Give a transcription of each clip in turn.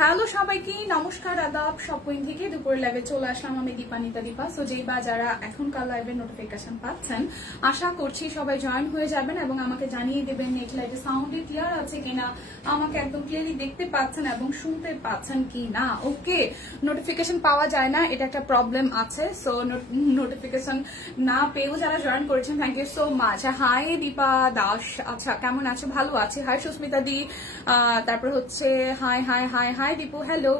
Hello সবাইকে, নমস্কার, আদাব। শপিং থেকে দুপুর লাইভে চলে আসলাম আমি দীপানিতা দীপা। সো যেই বা যারা এখনকার লাইভের নোটিফিকেশন পাচ্ছেন, আশা করছি সবাই জয়েন হয়ে যাবেন এবং আমাকে জানিয়ে দেবেন নেট লাইভে সাউন্ডে ক্লিয়ার আছে কিনা, আমাকে একদম ক্লিয়ারলি দেখতে পাচ্ছেন এবং শুনতে পাচ্ছেন কি না। ওকে, নোটিফিকেশন পাওয়া যায় না, এটা একটা প্রবলেম আছে। সো নোটিফিকেশন না পেয়েও যারা জয়েন করেছেন, thank you so much. Hi Dipa Das, আচ্ছা কেমন আছো? ভালো আছি। হাই সুস্মিতা দি, তারপর হচ্ছে hi hi hi hi Dipu, hello.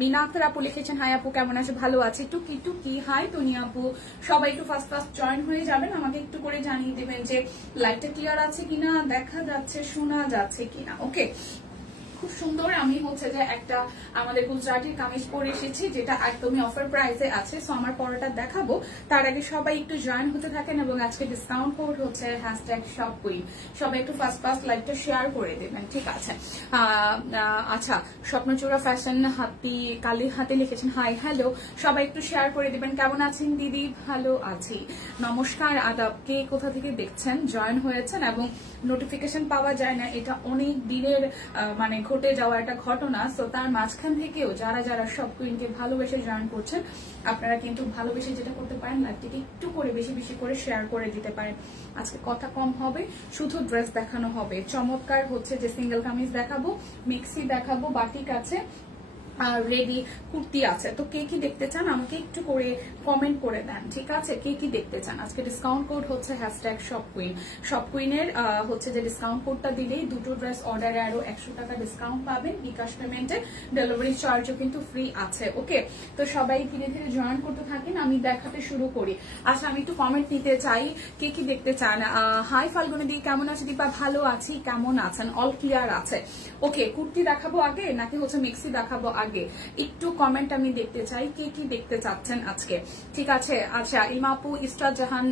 Mina Akter apu লিখেছেন হাই আপু কেমন আছো? ভালো আছি। টুকি টুকি হাই টুনি আপু। সবাই একটু ফার্স্ট জয়েন হয়ে যাবেন, আমাকে একটু করে জানিয়ে দেবেন যে লাইভটা ক্লিয়ার আছে কিনা, দেখা যাচ্ছে, শোনা যাচ্ছে কিনা। ওকে, খুব সুন্দর। আমি হচ্ছে যে একটা আমাদের গুজরাটি কামিজ পরে এসেছি, যেটা একদমই অফার প্রাইসে আছে। সো আমার পরোটা দেখাবো, তার আগে সবাই একটু জয়েন হতে থাকেন এবং আজকে ডিসকাউন্ট কোড হচ্ছে #shopqueen। সবাই একটু ফার্স্ট লাইভটা শেয়ার করে দেবেন, ঠিক আছে? আচ্ছা, স্বপ্নচূড়া ফ্যাশন কালি হাতে লিখেছেন হাই হ্যালো। সবাই একটু শেয়ার করে দেবেন। কেমন আছেন দিদি? ভালো আছি, নমস্কার, আদাব। কে কোথা থেকে দেখছেন, জয়েন হয়েছেন এবং নোটিফিকেশন পাওয়া যায় না, এটা অনেক দিনের মানে ঘটে যাওয়া একটা ঘটনা। সো তার মাঝখান থেকেও যারা যারা সব কুইনকে ভালোবেসে জয়েন করছেন, আপনারা কিন্তু ভালোবেসে যেটা করতে পারেন, লাইভটিকে একটু করে বেশি বেশি করে শেয়ার করে দিতে পারেন। আজকে কথা কম হবে, শুধু ড্রেস দেখানো হবে। চমৎকার হচ্ছে যে সিঙ্গেল কামিজ দেখাবো, মিক্সি দেখাবো, বাটিক আছে, রেডি কুর্তি আছে। তো কে কি দেখতে চান আমাকে একটু করে কমেন্ট করে দেন, ঠিক আছে? কে কি দেখতে চান? আজকে ডিসকাউন্ট কোড হচ্ছে #shopqueen। শপকুইনের হচ্ছে যে ডিসকাউন্ট কোডটা দিলেই দুটো ড্রেস অর্ডারে আরো 100 টাকা ডিসকাউন্ট পাবেন। বিকাশ পেমেন্টে ডেলিভারি চার্জও কিন্তু ফ্রি আছে। ওকে, তো সবাই ধীরে ধীরে জয়েন করতে থাকেন, আমি দেখাতে শুরু করি। আচ্ছা, আমি একটু কমেন্ট নিতে চাই, কে কি দেখতে চান। হাই ফাল্গুনি দি, কেমন আছে? দীপা ভালো আছি, কেমন আছেন? অল ক্লিয়ার আছে। ওকে, কুর্তি দেখাবো আগে নাকি হচ্ছে মিক্সি দেখাবো আগে? একটু কমেন্ট আমি দেখতে চাই, কে কি দেখতে চাচ্ছেন আজকে, ঠিক আছে? আচ্ছা, ইমা আপু, ইস্টার জাহান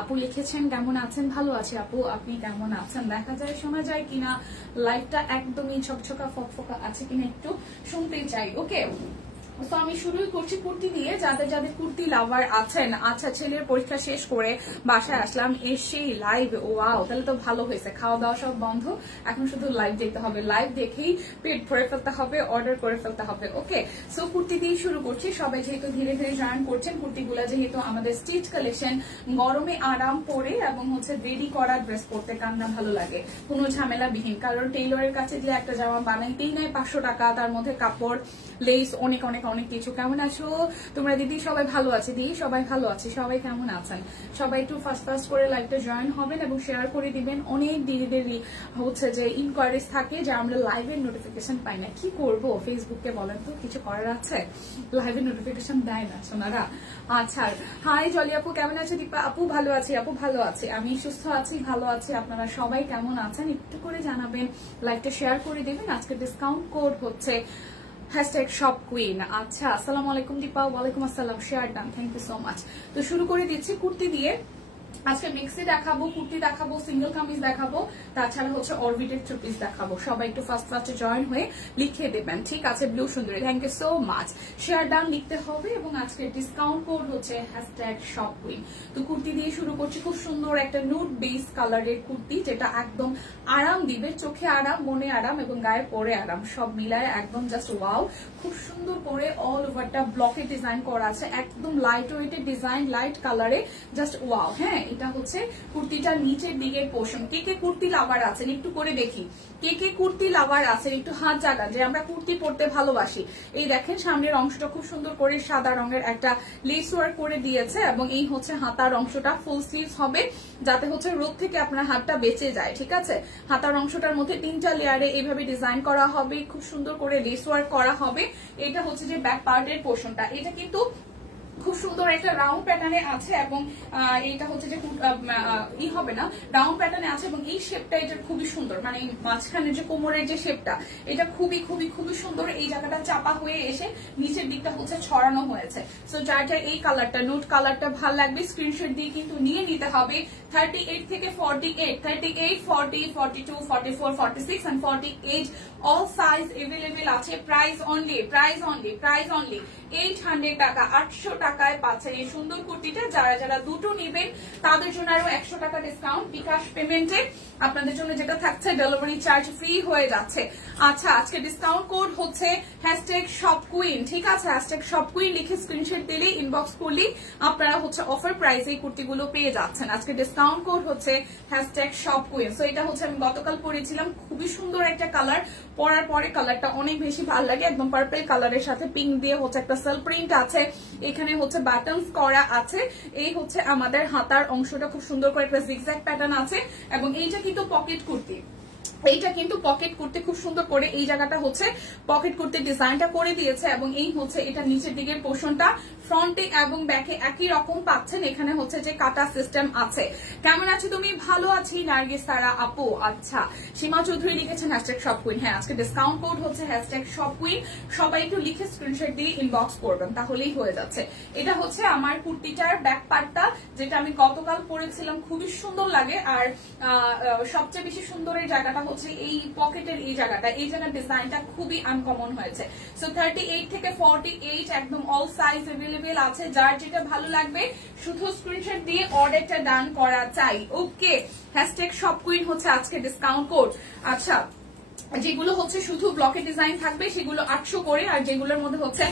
আপু লিখেছেন কেমন আছেন? ভালো আছে আপু, আপনি কেমন আছেন? দেখা যায়, শোনা যায় কিনা, লাইভটা একদমই ছকছকা ফকফকা আছে কিনা একটু শুনতে চাই। ওকে, তো আমি শুরুই করছি কুর্তি দিয়ে। যাদের যাদের কুর্তি লাভার আছেন, আচ্ছা ছেলের পরীক্ষা শেষ করে বাসায় আসলাম, এসেই লাইভ, ওয়াও, তাহলে তো ভালো হয়েছে। খাওয়া দাওয়া সব বন্ধ, এখন শুধু লাইভ দেখতে হবে। লাইভ দেখেই পেট ভরে ফেলতে হবে, অর্ডার করে ফেলতে হবে। ওকে, সো কুর্তি দিয়ে শুরু করছি। সবাই যেহেতু ধীরে ধীরে জয়েন করছেন, কুর্তিগুলো যেহেতু আমাদের স্টিচ কালেকশন, গরমে আরাম পরে এবং হচ্ছে রেডি করা ড্রেস পরতে কান্না ভালো লাগে, কোনো ঝামেলাবিহীন। কারণ টেইলরের কাছে যে একটা জামা বানাইতেই নেয় 500 টাকা, তার মধ্যে কাপড়, লেস, অনেক অনেক অনেক কিছু। কেমন আছো তোমরা দিদি? সবাই ভালো আছে দিদি, সবাই ভালো আছে। সবাই কেমন আছেন? সবাই একটু ফার্স্ট করে লাইভটা জয়েন হবেন এবং শেয়ার করে দিবেন। অনেক দিদিদেরই হচ্ছে যে ইনকোয়ারিজ থাকে যে আমরা লাইভের নোটিফিকেশন পাই না, কি করব? ফেসবুকে বলেন তো, কিছু করার আছে? লাইভের নোটিফিকেশন দেয় না সোনারা। আচ্ছা, হাই জলি আপু, কেমন আছে? দীপা আপু ভালো আছি, আপু ভালো আছে, আমি সুস্থ আছি, ভালো আছি। আপনারা সবাই কেমন আছেন একটু করে জানাবেন, লাইভটা শেয়ার করে দিবেন। আজকে ডিসকাউন্ট কোড হচ্ছে #shopqueen। আচ্ছা, আসসালামু আলাইকুম দীপা। ওয়ালাইকুম আসসালাম, share done, thank you so much. তো শুরু করে দিচ্ছি কুর্তি দিয়ে। আজকে মিক্সি দেখাবো, কুর্তি দেখাবো, সিঙ্গেল কামিজ দেখাবো, তাছাড়া হচ্ছে অরবিটের থ্রি পিস দেখাবো। সবাই একটু ফার্স্ট জয়েন হয়ে লিখে দেবেন, ঠিক আছে? ব্লু সুন্দরী, thank you so much. Share done লিখতে হবে এবং আজকে ডিসকাউন্ট কোড হচ্ছে #shopqueen। তো কুর্তি দিয়ে শুরু করছি। খুব সুন্দর একটা নুড বেস কালারের কুর্তি, যেটা একদম আরাম দিবে, চোখে আরাম, মনে আরাম এবং গায়ে পরে আরাম, সব মিলায় একদম জাস্ট ওয়াও। খুব সুন্দর করে অল ওভারটা ব্লকে ডিজাইন করা আছে, একদম লাইট ওয়েটের ডিজাইন, লাইট কালারে, জাস্ট ওয়াও। হ্যাঁ, এটা হচ্ছে কুর্তিটার নিচের দিকের পোর্শন। কে কে কুর্তি লাভার আছেন একটু করে দেখি, কে কে কুর্তি লাভার আছেন একটু হাত জাগান যে আমরা কুর্তি পরতে ভালোবাসি। এই দেখেন, সামনের অংশটা খুব সুন্দর করে সাদা রঙের একটা লেস ওয়ার্ক করে দিয়েছে এবং এই হচ্ছে হাতার অংশটা ফুল স্লিভস হবে, যাতে হচ্ছে রোদ থেকে আপনার হাতটা বেঁচে যায়, ঠিক আছে? হাতার অংশটার মধ্যে 3টা লেয়ারে এইভাবে ডিজাইন করা হবে, খুব সুন্দর করে লেস ওয়ার্ক করা হবে। এটা হচ্ছে যে ব্যাক পার্টের পোর্শনটা, এটা কিন্তু খুব সুন্দর একটা রাউন্ড প্যাটার্নে আছে এবং এটা হচ্ছে যে হবে না, রাউন্ড প্যাটার্নে আছে এবং এই শেপটা এটা খুবই সুন্দর, মানে মাঝখানে যে কোমরের যে শেপটা, এটা খুবই খুবই খুবই সুন্দর। এই জায়গাটা চাপা হয়ে এসে নিচের দিকটা হচ্ছে ছড়ানো হয়েছে। সো যার যার এই কালারটা, নুড কালারটা ভালো লাগবে, স্ক্রিনশট দিয়ে কিন্তু নিয়ে নিতে হবে। 38 থেকে 48, 38, 40, 42, 44, 46 and 48 অল সাইজ এভেলেবেল আছে। Price only, price only, price only 800 টাকা, 800 টাকায় পাচ্ছেন এই সুন্দর কুর্তিটা। যারা যারা দুটো নেবেন তাদের জন্য আরো 100 টাকা ডিসকাউন্ট বিকাশ পেমেন্টে। আপনাদের জন্য যেটা থাকছে ডেলিভারি চার্জ ফ্রি হয়ে যাচ্ছে। আচ্ছা, আজকে ডিসকাউন্ট কোড হচ্ছে #shopqueen, ঠিক আছে? #shopqueen লিখে স্ক্রিনশট দিলে ইনবক্স করলে আপনারা হচ্ছে অফার প্রাইসে এই কুর্তিগুলো পেয়ে যাচ্ছেন। আজকে ডিসকাউন্ট কোড হচ্ছে #shopqueen। সো এটা হচ্ছে আমি গতকাল পরেছিলাম, খুবই সুন্দর একটা কালার, পরার পরে কালারটা অনেক বেশি ভালো লাগে। একদম পার্পল কালারের সাথে পিঙ্ক দিয়ে হচ্ছে একটা সেল প্রিন্ট আছে, এখানে হচ্ছে বাটনস করা আছে। এই হচ্ছে আমাদের হাতার অংশটা খুব সুন্দর করে একটা জিগজ্যাগ প্যাটার্ন আছে, এবং এইটা কিন্তু পকেট কুর্তি। এইটা কিন্তু পকেট করতে খুব সুন্দর করে এই জায়গাটা হচ্ছে পকেট করতে ডিজাইনটা করে দিয়েছে, এবং এই হচ্ছে এটা নিচের দিকের পোর্শনটা ফ্রন্টে এবং ব্যাকে একই রকম পাচ্ছেন। এখানে হচ্ছে যে কাটা সিস্টেম আছে। কেমন আছো তুমি? ভালো আছি নার্গিস সারা আপু। আচ্ছা, সীমা চৌধুরী লিখেছেন #shopqueen। হ্যাঁ, আজকে ডিসকাউন্ট কোড হচ্ছে #shopqueen। সবাই একটু লিখে স্ক্রিনশট দিয়ে ইনবক্স করবেন, তাহলেই হয়ে যাচ্ছে। এটা হচ্ছে আমার কুর্তিটার ব্যাক পার্টটা, যেটা আমি গতকাল পরেছিলাম, খুবই সুন্দর লাগে। আর সবচেয়ে বেশি সুন্দরের জায়গাটা হচ্ছে এই পকেটের এই জায়গাটা, এই জায়গার ডিজাইনটা খুবই আনকমন হয়েছে। সো 38 থেকে 48 একদম অল সাইজ अवेलेबल আছে। যার যেটা ভালো লাগবে শুধু স্ক্রিনশট দিয়ে অর্ডারটা ডান করা চাই। ওকে, #shopqueen হচ্ছে আজকে ডিসকাউন্ট কোড। আচ্ছা, যেগুলো হচ্ছে শুধু ব্লকের ডিজাইন থাকবে সেগুলো 800 করে, আর যেগুলোর মধ্যে হচ্ছে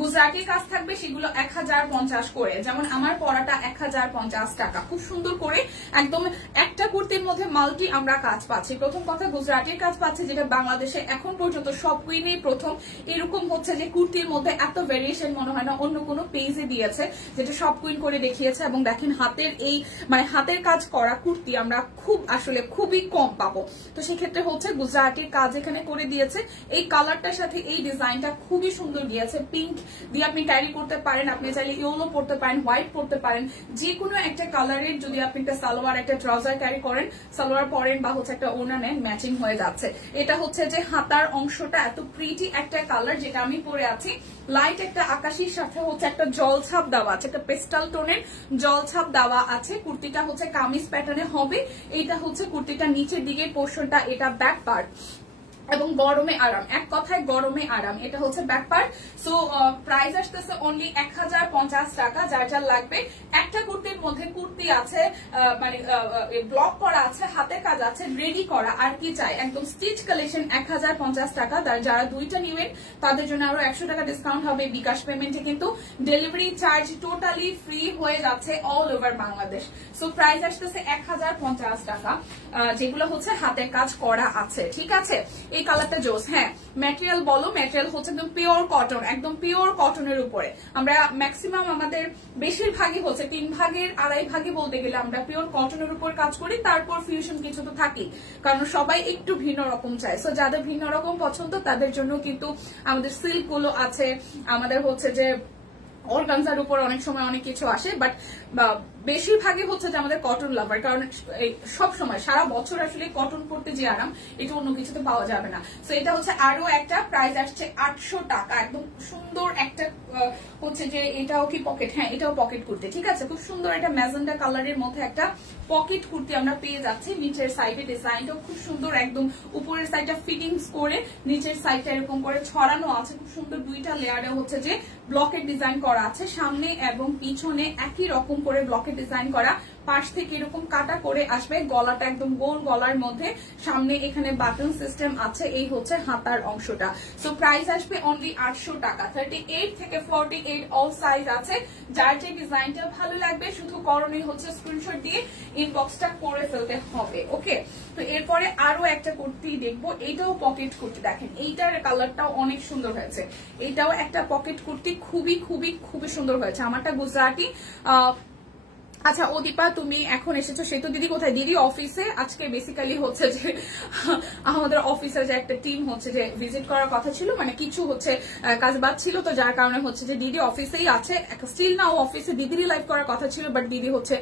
গুজরাটি কাজ থাকবে সেগুলো 1050 করে। যেমন আমার পরাটা 1050 টাকা, খুব সুন্দর করে একদম একটা কুর্তির মধ্যে মাল্টি আমরা কাজ পাচ্ছি। প্রথম কথা, গুজরাটির কাজ পাচ্ছি, যেটা বাংলাদেশে এখন পর্যন্ত সব কুইনেই প্রথম। এরকম হচ্ছে যে কুর্তির মধ্যে এত ভেরিয়েশন মনে হয় না অন্য কোনো পেজে দিয়েছে, যেটা সব কুইন করে দেখিয়েছে। এবং দেখেন হাতের এই মানে হাতের কাজ করা কুর্তি আমরা খুবই কম পাবো। তো সেক্ষেত্রে হচ্ছে গুজরাটির কাজ এখানে করে দিয়েছে। এই কালারটার সাথে এই ডিজাইনটা খুবই সুন্দর গিয়েছে। পিঙ্ক দিয়ে আপনি ক্যারি করতে পারেন, আপনি চাইলে ইয়েলো পরতে পারেন, হোয়াইট পরতে পারেন, যে কোনো একটা কালারের। যদি আপনি একটা সালোয়ার একটা ট্রাউজার ক্যারি করেন, সালোয়ার পরেন বা হচ্ছে একটা ওড়না নেন, ম্যাচিং হয়ে যাচ্ছে। এটা হচ্ছে যে হাতার অংশটা এত প্রিটি একটা কালার, যেটা আমি পরে আছি লাইট একটা আকাশির সাথে হচ্ছে একটা জলছাপ দেওয়া আছে, একটা পেস্টাল টোনের জলছাপ দেওয়া আছে। কুর্তিটা হচ্ছে কামিজ প্যাটার্নে হবে। এইটা হচ্ছে কুর্তিটা নিচের দিকের পোর্শনটা, এটা ব্যাক পার্ট, এবং গরমে আরাম, এক কথায় গরমে আরাম। এটা হচ্ছে ব্যাক পার্ট। সো প্রাইস আসতেছে অনলি 1050 টাকা। যার যার লাগবে, একটা কুর্তির মধ্যে কুর্তি আছে, মানে ব্লক করা আছে, হাতের কাজ আছে, রেডি করা, আর কি চাই? একদম স্টিচ কালেকশন 1050 টাকা। যারা দুইটা নিবেন তাদের জন্য আরো 100 টাকা ডিসকাউন্ট হবে বিকাশ পেমেন্টে, কিন্তু ডেলিভারি চার্জ টোটালি ফ্রি হয়ে যাচ্ছে all over Bangladesh. So price আসতেছে 1050 টাকা, যেগুলো হচ্ছে হাতের কাজ করা আছে, ঠিক আছে? এই কালারটা জোস। হ্যাঁ, ম্যাটেরিয়াল বলো, ম্যাটেরিয়াল হচ্ছে একদম পিওর কটন, একদম পিওর কটনের উপরে। আমরা ম্যাক্সিমাম আমাদের বেশিরভাগই হচ্ছে 3 ভাগের 2.5 ভাগে বলতে গেলে আমরা পিওর কটনের উপর কাজ করি। তারপর ফিউশন কিছু তো থাকি, কারণ সবাই একটু ভিন্ন রকম চায়। সো যাদের ভিন্ন রকম পছন্দ তাদের জন্য কিন্তু আমাদের সিল্ক গুলো আছে, আমাদের হচ্ছে যে অর্গানজার উপর অনেক সময় অনেক কিছু আসে, বাট বেশিরভাগই হচ্ছে যে আমাদের কটন লাভার, কারণ সব সময় সারা বছর আসলে কটন পরতে যে আরাম, এটা অন্য কিছুতে পাওয়া যাবে না। তো এটা হচ্ছে আরো একটা প্রাইস আসছে 800 টাকা। একদম সুন্দর একটা হচ্ছে যে এটাও কি পকেট, হ্যাঁ এটাও পকেট কুর্তি, ঠিক আছে? খুব সুন্দর একটা ম্যাজেন্ডা কালারের মধ্যে একটা পকেট কুর্তি আমরা পেয়ে যাচ্ছি। নিচের সাইডে ডিজাইনটাও খুব সুন্দর, একদম উপরের সাইডটা ফিটিংস করে নিচের সাইডটা এরকম করে ছড়ানো আছে, খুব সুন্দর দুইটা লেয়ারে হচ্ছে যে ব্লকের ডিজাইন করা আছে। সামনে এবং পিছনে একই রকম করে ব্লকের ডিজাইন করা, পাশ থেকে এরকম কাটা করে আসবে, গলাটা একদম গোল গলার মধ্যে, সামনে এখানে বাটন সিস্টেম আছে। এই হচ্ছে হাতার অংশটা। সো প্রাইস আসবে অনলি 800 টাকা। 38 থেকে 48 অল সাইজ আছে। যার যে ডিজাইনটা ভালো লাগবে শুধু করণীয় হচ্ছে স্ক্রিনশট দিয়ে ইনবক্সটা করে ফেলতে হবে। ওকে, তো এরপরে আরো একটা কুর্তি দেখবো, এইটাও পকেট কুর্তি। দেখেন এইটার কালারটাও অনেক সুন্দর হয়েছে, এইটাও একটা পকেট কুর্তি, খুবই খুবই খুবই সুন্দর হয়েছে। আমারটা গুজরাটি। আচ্ছা ও দীপা, তুমি এখন এসেছো, সে তো দিদি কোথায়? দিদি অফিসে। আজকে বেসিক্যালি হচ্ছে যে আমাদের অফিসের যে একটা টিম হচ্ছে যে ভিজিট করার কথা ছিল, মানে কিছু হচ্ছে কাজ বাদ ছিল, তো যার কারণে হচ্ছে যে দিদি অফিসেই আছে। স্টিল না ও অফিসে, দিদিরই লাইভ করার কথা ছিল, বাট দিদি হচ্ছে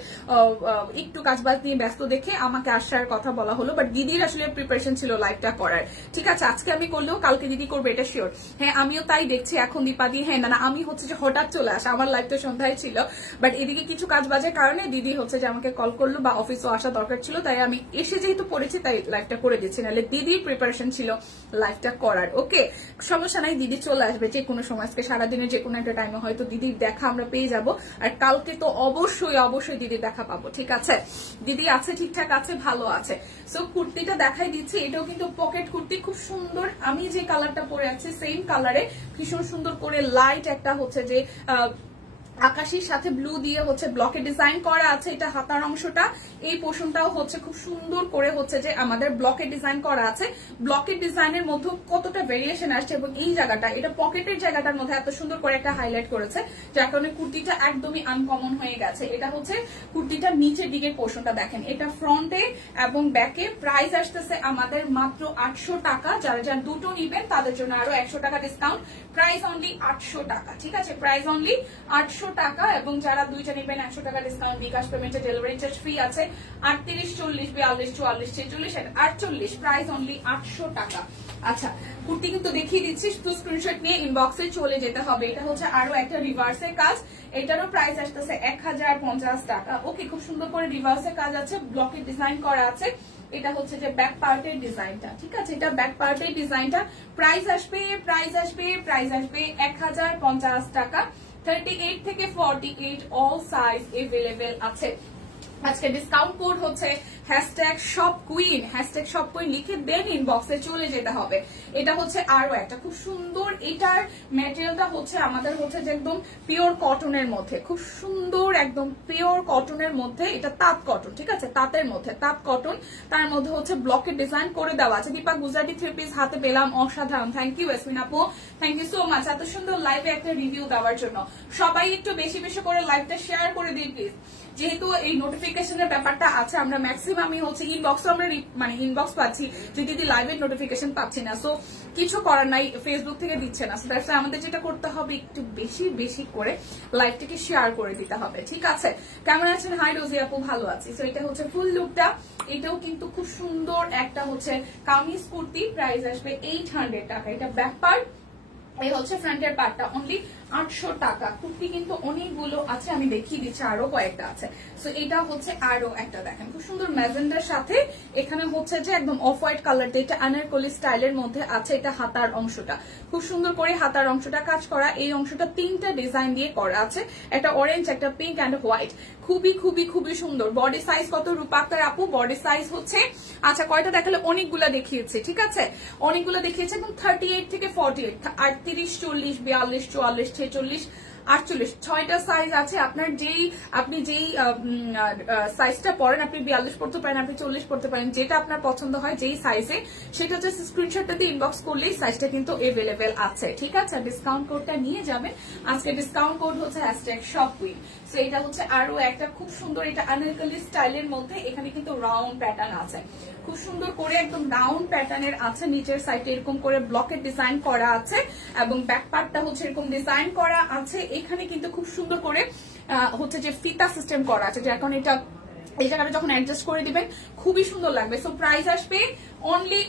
একটু কাজ বাদ নিয়ে ব্যস্ত দেখে আমাকে আসার কথা বলা হলো, বাট দিদির আসলে প্রিপারেশন ছিল লাইভটা করার। ঠিক আছে, আজকে আমি করলেও কালকে দিদি করবে, এটা শিওর। হ্যাঁ আমিও তাই দেখছি এখন দীপা দি। হ্যাঁ না আমি হচ্ছে যে হঠাৎ চলে আসা, আমার লাইভ তো সন্ধ্যায় ছিল, বাট এদিকে কিছু কাজ বাজে কারণে কারণে দিদি হচ্ছে যে আমাকে কল করলো, বা অফিসও আসা দরকার ছিল, তাই আমি এসে যেহেতু পড়েছি তাই লাইভটা করে দিচ্ছি, নাহলে দিদির প্রিপারেশন ছিল লাইভটা করার। ওকে, সমস্যা নাই, দিদি চলে আসবে যে কোনো সময়, আজকে সারাদিনের যে কোনো একটা টাইমে হয়তো দিদির দেখা আমরা পেয়ে যাব। আর কালকে তো অবশ্যই অবশ্যই দিদির দেখা পাবো। ঠিক আছে, দিদি আছে, ঠিকঠাক আছে, ভালো আছে। সো কুর্তিটা দেখাই দিচ্ছি, এটাও কিন্তু পকেট কুর্তি, খুব সুন্দর। আমি যে কালারটা পরে আছি সেম কালারে ভীষণ সুন্দর করে লাইট একটা হচ্ছে যে আকাশির সাথে ব্লু দিয়ে হচ্ছে ব্লকে ডিজাইন করা আছে। এটা হাতার অংশটা, এই পোর্শনটাও হচ্ছে খুব সুন্দর করে হচ্ছে যে আমাদের ব্লকে ডিজাইন করা আছে। ব্লকের ডিজাইনের মধ্যে কতটা ভেরিয়েশন আসছে, এবং এই জায়গাটা, এটা পকেটের জায়গাটার মধ্যে এত সুন্দর করে একটা হাইলাইট করেছে, যার কারণে কুর্তিটা একদমই আনকমন হয়ে গেছে। এটা হচ্ছে কুর্তিটার নিচের দিকের পোর্শনটা দেখেন, এটা ফ্রন্টে এবং ব্যাকে। প্রাইস আসতেছে আমাদের মাত্র 800 টাকা। যারা যারা দুটো নিবেন তাদের জন্য আরো 100 টাকা ডিসকাউন্ট। প্রাইস অনলি 800 টাকা। ঠিক আছে, প্রাইস অনলি 800 টাকা। এবং যারা দুইটা নেবেন 100 টাকা ডিসকাউন্ট, বিকাশ পেমেন্টে ডেলিভারি চার্জ ফ্রি আছে। 38, 40, 42, 44, 46 এন্ড 48, প্রাইস অনলি 800 টাকা। আচ্ছা, কুর্তি কিন্তু দেখিয়ে দিচ্ছি, শুধু স্ক্রিনশট নিয়ে ইনবক্সে চলে যেতে হবে। এটা হচ্ছে আরো একটা রিভার্সের কাজ, এটারও প্রাইস আসতেছে 1050 টাকা। ওকে, খুব সুন্দর করে রিভার্সের কাজ আছে, ব্লকের ডিজাইন করা আছে। এটা হচ্ছে যে ব্যাক পার্টের ডিজাইনটা। ঠিক আছে, এটা ব্যাক পার্টের ডিজাইনটা। প্রাইস আসবে 1050 টাকা। 38 থেকে 48 অল সাইজ এভেলেবেল আছে। আজকে ডিসকাউন্ট কোড হচ্ছে #shopqueen, #shopqueen লিখে দেন ইনবক্সে চলে যেতে হবে। এটা হচ্ছে আরো একটা খুব সুন্দর, এটার ম্যাটেরিয়ালটা হচ্ছে আমাদের হচ্ছে যে একদম পিওর কটনের মধ্যে, খুব সুন্দর একদম পিওর কটনের মধ্যে। এটা তাঁত কটন, ঠিক আছে, তাঁতের মধ্যে তাঁত কটন, তার মধ্যে হচ্ছে ব্লকের ডিজাইন করে দেওয়া আছে। দীপা গুজরাটি 3 পিস হাতে পেলাম, অসাধারণ। থ্যাংক ইউ এসমিন আপু, থ্যাংক ইউ সো মাচ এত সুন্দর লাইভে একটা রিভিউ দেওয়ার জন্য। সবাই একটু বেশি বেশি করে লাইভটা শেয়ার করে দিন প্লিজ। যেহেতু এই নোটিফিকেশনের ব্যাপারটা আছে, আমরা ম্যাক্সিমামই হচ্ছে ইনবক্স, আমরা মানে ইনবক্স পাচ্ছি যে দিদি লাইভের নোটিফিকেশন পাচ্ছি না, সো কিছু করার নাই, ফেসবুক থেকে দিচ্ছে না। সো আমাদের যেটা করতে হবে, একটু বেশি বেশি করে লাইভটাকে শেয়ার করে দিতে হবে। ঠিক আছে, কেমন আছেন? হাই রোজি আপু, ভালো আছি। সো এটা হচ্ছে ফুল লুকটা, এটাও কিন্তু খুব সুন্দর একটা হচ্ছে কামিজ কুর্তি। প্রাইস আসবে 800 টাকা। এটা ব্যাক পার্ট, এই হচ্ছে ফ্রন্টের পার্টটা, অনলি 800 টাকা। কুর্তি কিন্তু অনেকগুলো আছে, আমি দেখিয়ে দিচ্ছি, আরো কয়েকটা আছে। সো এটা হচ্ছে আরো একটা, দেখেন খুব সুন্দর ম্যাজেন্ডার সাথে এখানে হচ্ছে যে একদম অফ হোয়াইট কালারটা, এটা আনারকলি স্টাইলের মধ্যে আছে। এটা হাতার অংশটা, খুব সুন্দর করে হাতার অংশটা কাজ করা। এই অংশটা 3টা ডিজাইন দিয়ে করা আছে, একটা অরেঞ্জ, একটা পিঙ্ক অ্যান্ড হোয়াইট। খুবই খুবই খুবই সুন্দর। বডি সাইজ কত রূপাকার আপু? বডি সাইজ হচ্ছে, আচ্ছা কয়টা দেখালে, অনেকগুলা দেখিয়েছে, ঠিক আছে, অনেকগুলো দেখিয়েছে। এবং 38 থেকে 48, 38, 40, 42, 44, 46, 48, 6টা সাইজ আছে। আপনি যেই সাইজটা পরেন, আপনি 42 পড়তে পারেন, আপনি 40 পড়তে পারেন, যেটা আপনার পছন্দ হয় যেই সাইজে, সেটা হচ্ছে স্ক্রিনশটটা দিয়ে ইনবক্স করলেই সাইজটা কিন্তু এভেলেবেল আছে। ঠিক আছে, ডিসকাউন্ট কোডটা নিয়ে যাবেন। আজকে ডিসকাউন্ট কোড হচ্ছে #shopqueen। সো এটা হচ্ছে আরো একটা খুব সুন্দর, এটা আনারকলি স্টাইলের মধ্যে, এখানে কিন্তু রাউন্ড প্যাটার্ন আছে, খুব সুন্দর করে একদম রাউন্ড প্যাটার্নের আছে। নিচের সাইডে এরকম করে ব্লকের ডিজাইন করা আছে, এবং ব্যাক পার্টটা হচ্ছে এরকম ডিজাইন করা আছে। এখানে কিন্তু খুব সুন্দর করে হচ্ছে যে ফিতা সিস্টেম করা আছে, যার কারণে এটা এই জায়গাটা যখন অ্যাডজাস্ট করে দিবেন খুবই সুন্দর লাগবে। সো প্রাইস আসবে অনলি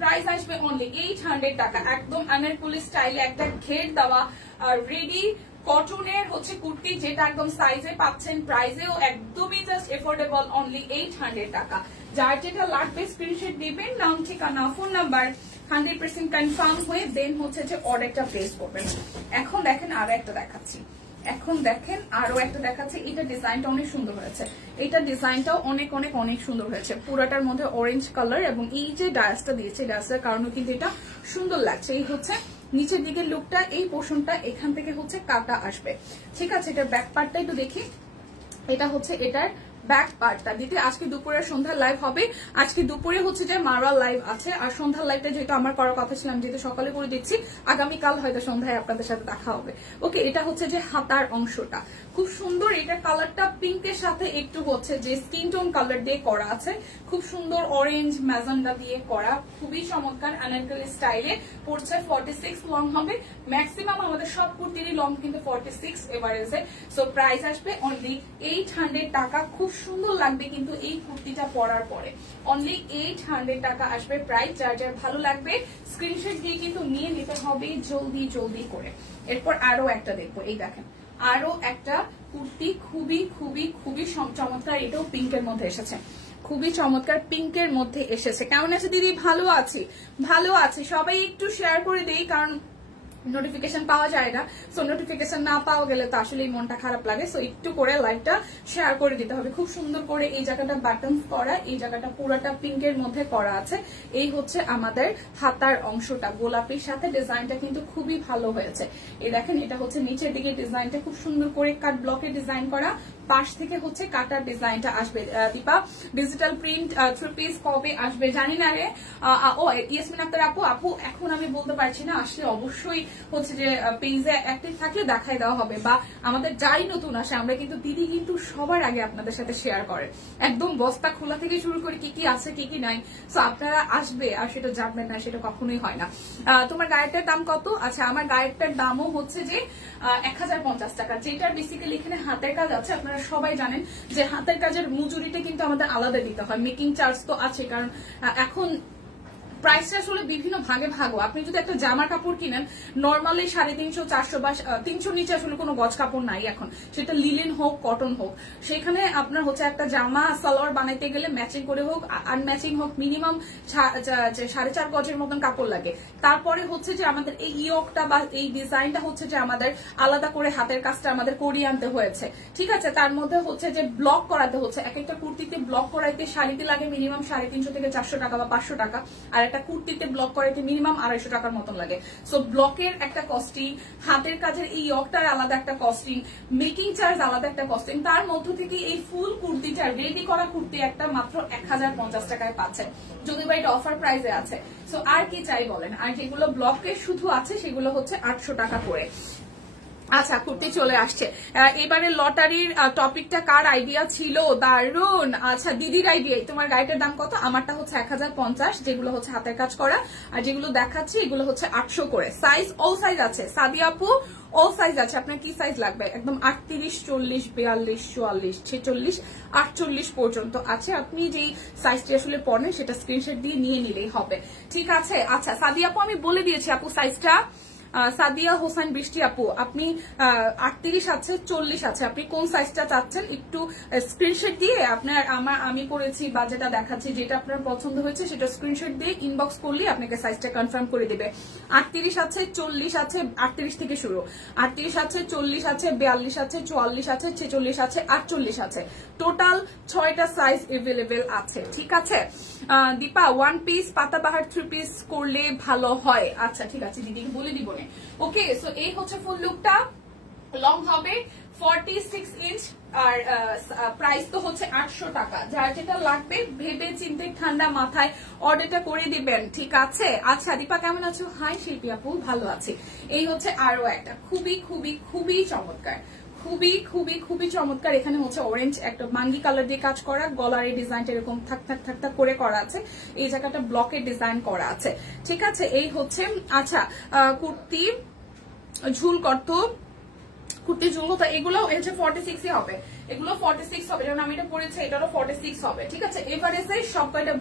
প্রাইস আসবে অনলি 800 টাকা। একদম আনারকলি স্টাইলে একটা ঘের দেওয়া রেডি কটনের হচ্ছে কুর্তি, যেটা একদম সাইজে পাচ্ছেন, প্রাইসেও একদমই জাস্ট এফোর্ডেবল, অনলি 800 টাকা। যার যেটা লাগবে স্ক্রিনশট দিবেন, নাম, ঠিকানা, ফোন নাম্বার 100% কনফার্ম হয়ে দেন হচ্ছে যে অর্ডারটা প্লেস করবেন। এখন দেখেন আরো একটা দেখাচ্ছি, এটা ডিজাইনটা অনেক সুন্দর হয়েছে, এটা ডিজাইনটাও অনেক অনেক অনেক সুন্দর হয়েছে। পুরাটার মধ্যে অরেঞ্জ কালার, এবং এই যে ডায়াসটা দিয়েছে, ডায়াসের কারণে কিন্তু এটা সুন্দর লাগছে। এই হচ্ছে নিচের দিকের লুকটা, এই পোর্শনটা এখান থেকে হচ্ছে কাটা আসবে। ঠিক আছে, এটা ব্যাক পার্টটা একটু দেখি, এটা হচ্ছে এটার ব্যাক পার্টটা। দিতে আজকে দুপুরে সন্ধ্যার লাইভ হবে, আজকে দুপুরে হচ্ছে যে মারওয়া লাইভ আছে, আর সন্ধ্যার লাইভটা যেহেতু আমার করার কথা ছিলাম, যেহেতু সকালে করে দিচ্ছি, আগামীকাল হয়তো সন্ধ্যায় আপনাদের সাথে দেখা হবে। ওকে, এটা হচ্ছে যে হাতার অংশটা খুব সুন্দর, এটা কালারটা পিঙ্কের সাথে একটু হচ্ছে যে স্কিন টোন কালার দিয়ে করা আছে, খুব সুন্দর অরেঞ্জ ম্যাজেন্ডা দিয়ে করা, খুবই চমৎকার আনারকলি স্টাইলে। পড়ছে 46 লং হবে, ম্যাক্সিমাম আমাদের সব কুর্তিরই লং কিন্তু 46 এভারেজে। সো প্রাইস আসবে অনলি 800 টাকা। খুব সুন্দর লাগবে কিন্তু এই কুর্তিটা পরার পরে, অনলি 800 টাকা আসবে প্রাইস। যার যার ভালো লাগবে স্ক্রিনশট দিয়ে কিন্তু নিয়ে নিতে হবে জলদি জলদি করে। এরপর আরো একটা দেখবো, এই দেখেন আরো একটা কুর্তি, খুবই খুবই খুবই চমৎকার। এটাও পিঙ্কের মধ্যে এসেছে, খুবই চমৎকার পিঙ্কের মধ্যে এসেছে। কেমন আছে দিদি? ভালো আছি, ভালো আছি। সবাই একটু শেয়ার করে দেই, কারণ নোটিফিকেশন পাওয়া যায় না। সো নোটিফিকেশন না পাওয়া গেলে তো আসলে মনটা খারাপ লাগে। সো একটু করে লাইভটা শেয়ার করে দিতে হবে। খুব সুন্দর করে এই জায়গাটা বাটনস করা, এই জায়গাটা পুরোটা পিঙ্কের মধ্যে করা আছে। এই হচ্ছে আমাদের হাতার অংশটা, গোলাপির সাথে ডিজাইনটা কিন্তু খুবই ভালো হয়েছে। এই দেখেন, এটা হচ্ছে নিচের দিকে ডিজাইনটা খুব সুন্দর করে কাট ব্লকে ডিজাইন করা, পাশ থেকে হচ্ছে কাটার ডিজাইনটা আসবে। দীপা, ডিজিটাল প্রিন্ট 3 পিস কবে আসবে জানি না রে। ও ইয়াসমিন আক্তার আপু, এখন আমি বলতে পারছি না, আসলে অবশ্যই হচ্ছে যে পেজে অ্যাক্টিভ থাকলে দেখাই দেওয়া হবে, বা আমাদের যাই নতুন আসে আমরা কিন্তু দিদি কিন্তু সবার আগে আপনাদের সাথে শেয়ার করে, একদম বস্তা খোলা থেকে শুরু করে কি কি আছে কি কি নাই। সো আপনারা আসবে আর সেটা জানবেন না, সেটা কখনোই হয় না। তোমার গায়েরটার দাম কত? আচ্ছা, আমার গায়েরটার দামও হচ্ছে যে 1050 টাকা, যেটার বেসিক্যালি এখানে হাতের কাজ আছে। আপনারা সবাই জানেন যে হাতের কাজের মজুরিটা কিন্তু আমাদের আলাদা দিতে হয়, মেকিং চার্জ তো আছে, কারণ এখন প্রাইসটা আসলে বিভিন্ন ভাগে ভাগও। আপনি যদি একটা জামার কাপড় কিনেন নর্মালি 350, 400 বা 300 নিচে আসলে কোনো গজ কাপড় নাই এখন, সেটা লিলেন হোক কটন হোক। সেখানে আপনার হচ্ছে একটা জামা সালোয়ার বানাইতে গেলে ম্যাচিং করে হোক আনম্যাচিং হোক মিনিমাম 4.5 গজের মতন কাপড় লাগে। তারপরে হচ্ছে যে আমাদের এই ইয়কটা বা এই ডিজাইনটা হচ্ছে যে আমাদের আলাদা করে হাতের কাজটা আমাদের করিয়ে আনতে হয়েছে, ঠিক আছে। তার মধ্যে হচ্ছে যে ব্লক করাতে হচ্ছে, এক একটা কুর্তিতে ব্লক করাইতে শাড়িতে লাগে মিনিমাম 350 থেকে 400 টাকা বা 500 টাকা, আর একটা কুর্তিতে ব্লক করাইতে মিনিমাম 250 টাকার মতন লাগে। সো ব্লকের একটা কস্টিং, হাতের কাজের এই ইয়কটার আলাদা একটা কস্টিং, মেকিং চার্জ আলাদা একটা কস্টিং। তার মধ্য থেকে এই ফুল কুর্তিটা, রেডি করা কুর্তি একটা মাত্র 1050 টাকায় পাচ্ছেন, যদি বা এটা অফার প্রাইসে আছে। সো আর কি চাই বলেন। আর যেগুলো ব্লকে শুধু আছে সেগুলো হচ্ছে 800 টাকা করে। আচ্ছা, কুর্তি চলে আসছে। এবারে লটারির টপিকটা কার আইডিয়া ছিল? দারুন। আচ্ছা, দিদির আইডিয়া। তোমার গাড়িটার দাম কত? আমারটা হচ্ছে 1050, যেগুলো হচ্ছে হাতের কাজ করা, আর যেগুলো দেখাচ্ছি এগুলো হচ্ছে 800 করে। সাইজ অল সাইজ আছে সাদিয়া আপু, অল সাইজ আছে। আপনার কি সাইজ লাগবে? একদম 38, 40, 42, 44, 46, 48 পর্যন্ত আছে। আপনি যেই সাইজটি আসলে পড়েন সেটা স্ক্রিনশট দিয়ে নিয়ে নিলেই হবে, ঠিক আছে। আচ্ছা সাদিয়া আপু, আমি বলে দিয়েছি আপু সাইজটা। সাদিয়া হোসেন বৃষ্টি আপু, আপনি 38 আছে, 40 আছে, আপনি কোন সাইজটা চাচ্ছেন একটু স্ক্রিনশট দিয়ে আপনার আমি করেছি বা যেটা দেখাচ্ছি, যেটা আপনার পছন্দ হয়েছে সেটা স্ক্রিনশট দিয়ে ইনবক্স করলে আপনাকে সাইজটা কনফার্ম করে দিবে। 38 আছে, 40 আছে, 38 থেকে শুরু, 38 আছে, 40 আছে, 42 আছে, 44 আছে, 46 আছে, 48 আছে, টোটাল 6টা সাইজ এভেলেবেল আছে, ঠিক আছে। দীপা, 1 পিস পাতাবাহার 3 পিস করলে ভালো হয়। আচ্ছা ঠিক আছে, দিদিকে বলে দিব। ওকে, সো এই হচ্ছে ফুল লুকটা। লং হবে 46 ইঞ্চ, আর প্রাইস তো হচ্ছে 800 টাকা। যার যেটা লাগবে ভেবে চিন্তে ঠান্ডা মাথায় অর্ডারটা করে দিবেন, ঠিক আছে। আচ্ছা দীপা কেমন আছো? হাই শিল্পী আপু, ভালো আছি। এই হচ্ছে আরো একটা খুবই খুবই খুবই চমৎকার, খুবই খুবই খুবই চমৎকার। এখানে হচ্ছে অরেঞ্জ একটা মাঙ্গি কালার দিয়ে কাজ করা, গলার এই ডিজাইনটা এরকম থাক থাক থাক থাক করে করা আছে, এই জায়গাটা ব্লকের ডিজাইন করা আছে, ঠিক আছে। এই হচ্ছে আচ্ছা কুর্তি ঝুল করত, কুর্তি ঝুল তো এগুলো হচ্ছে 46 হবে, এগুলো 46 হবে, যেমন আমি এটা পরেছি এটারও 46 হবে, ঠিক আছে। এভারেজে সব কয়টা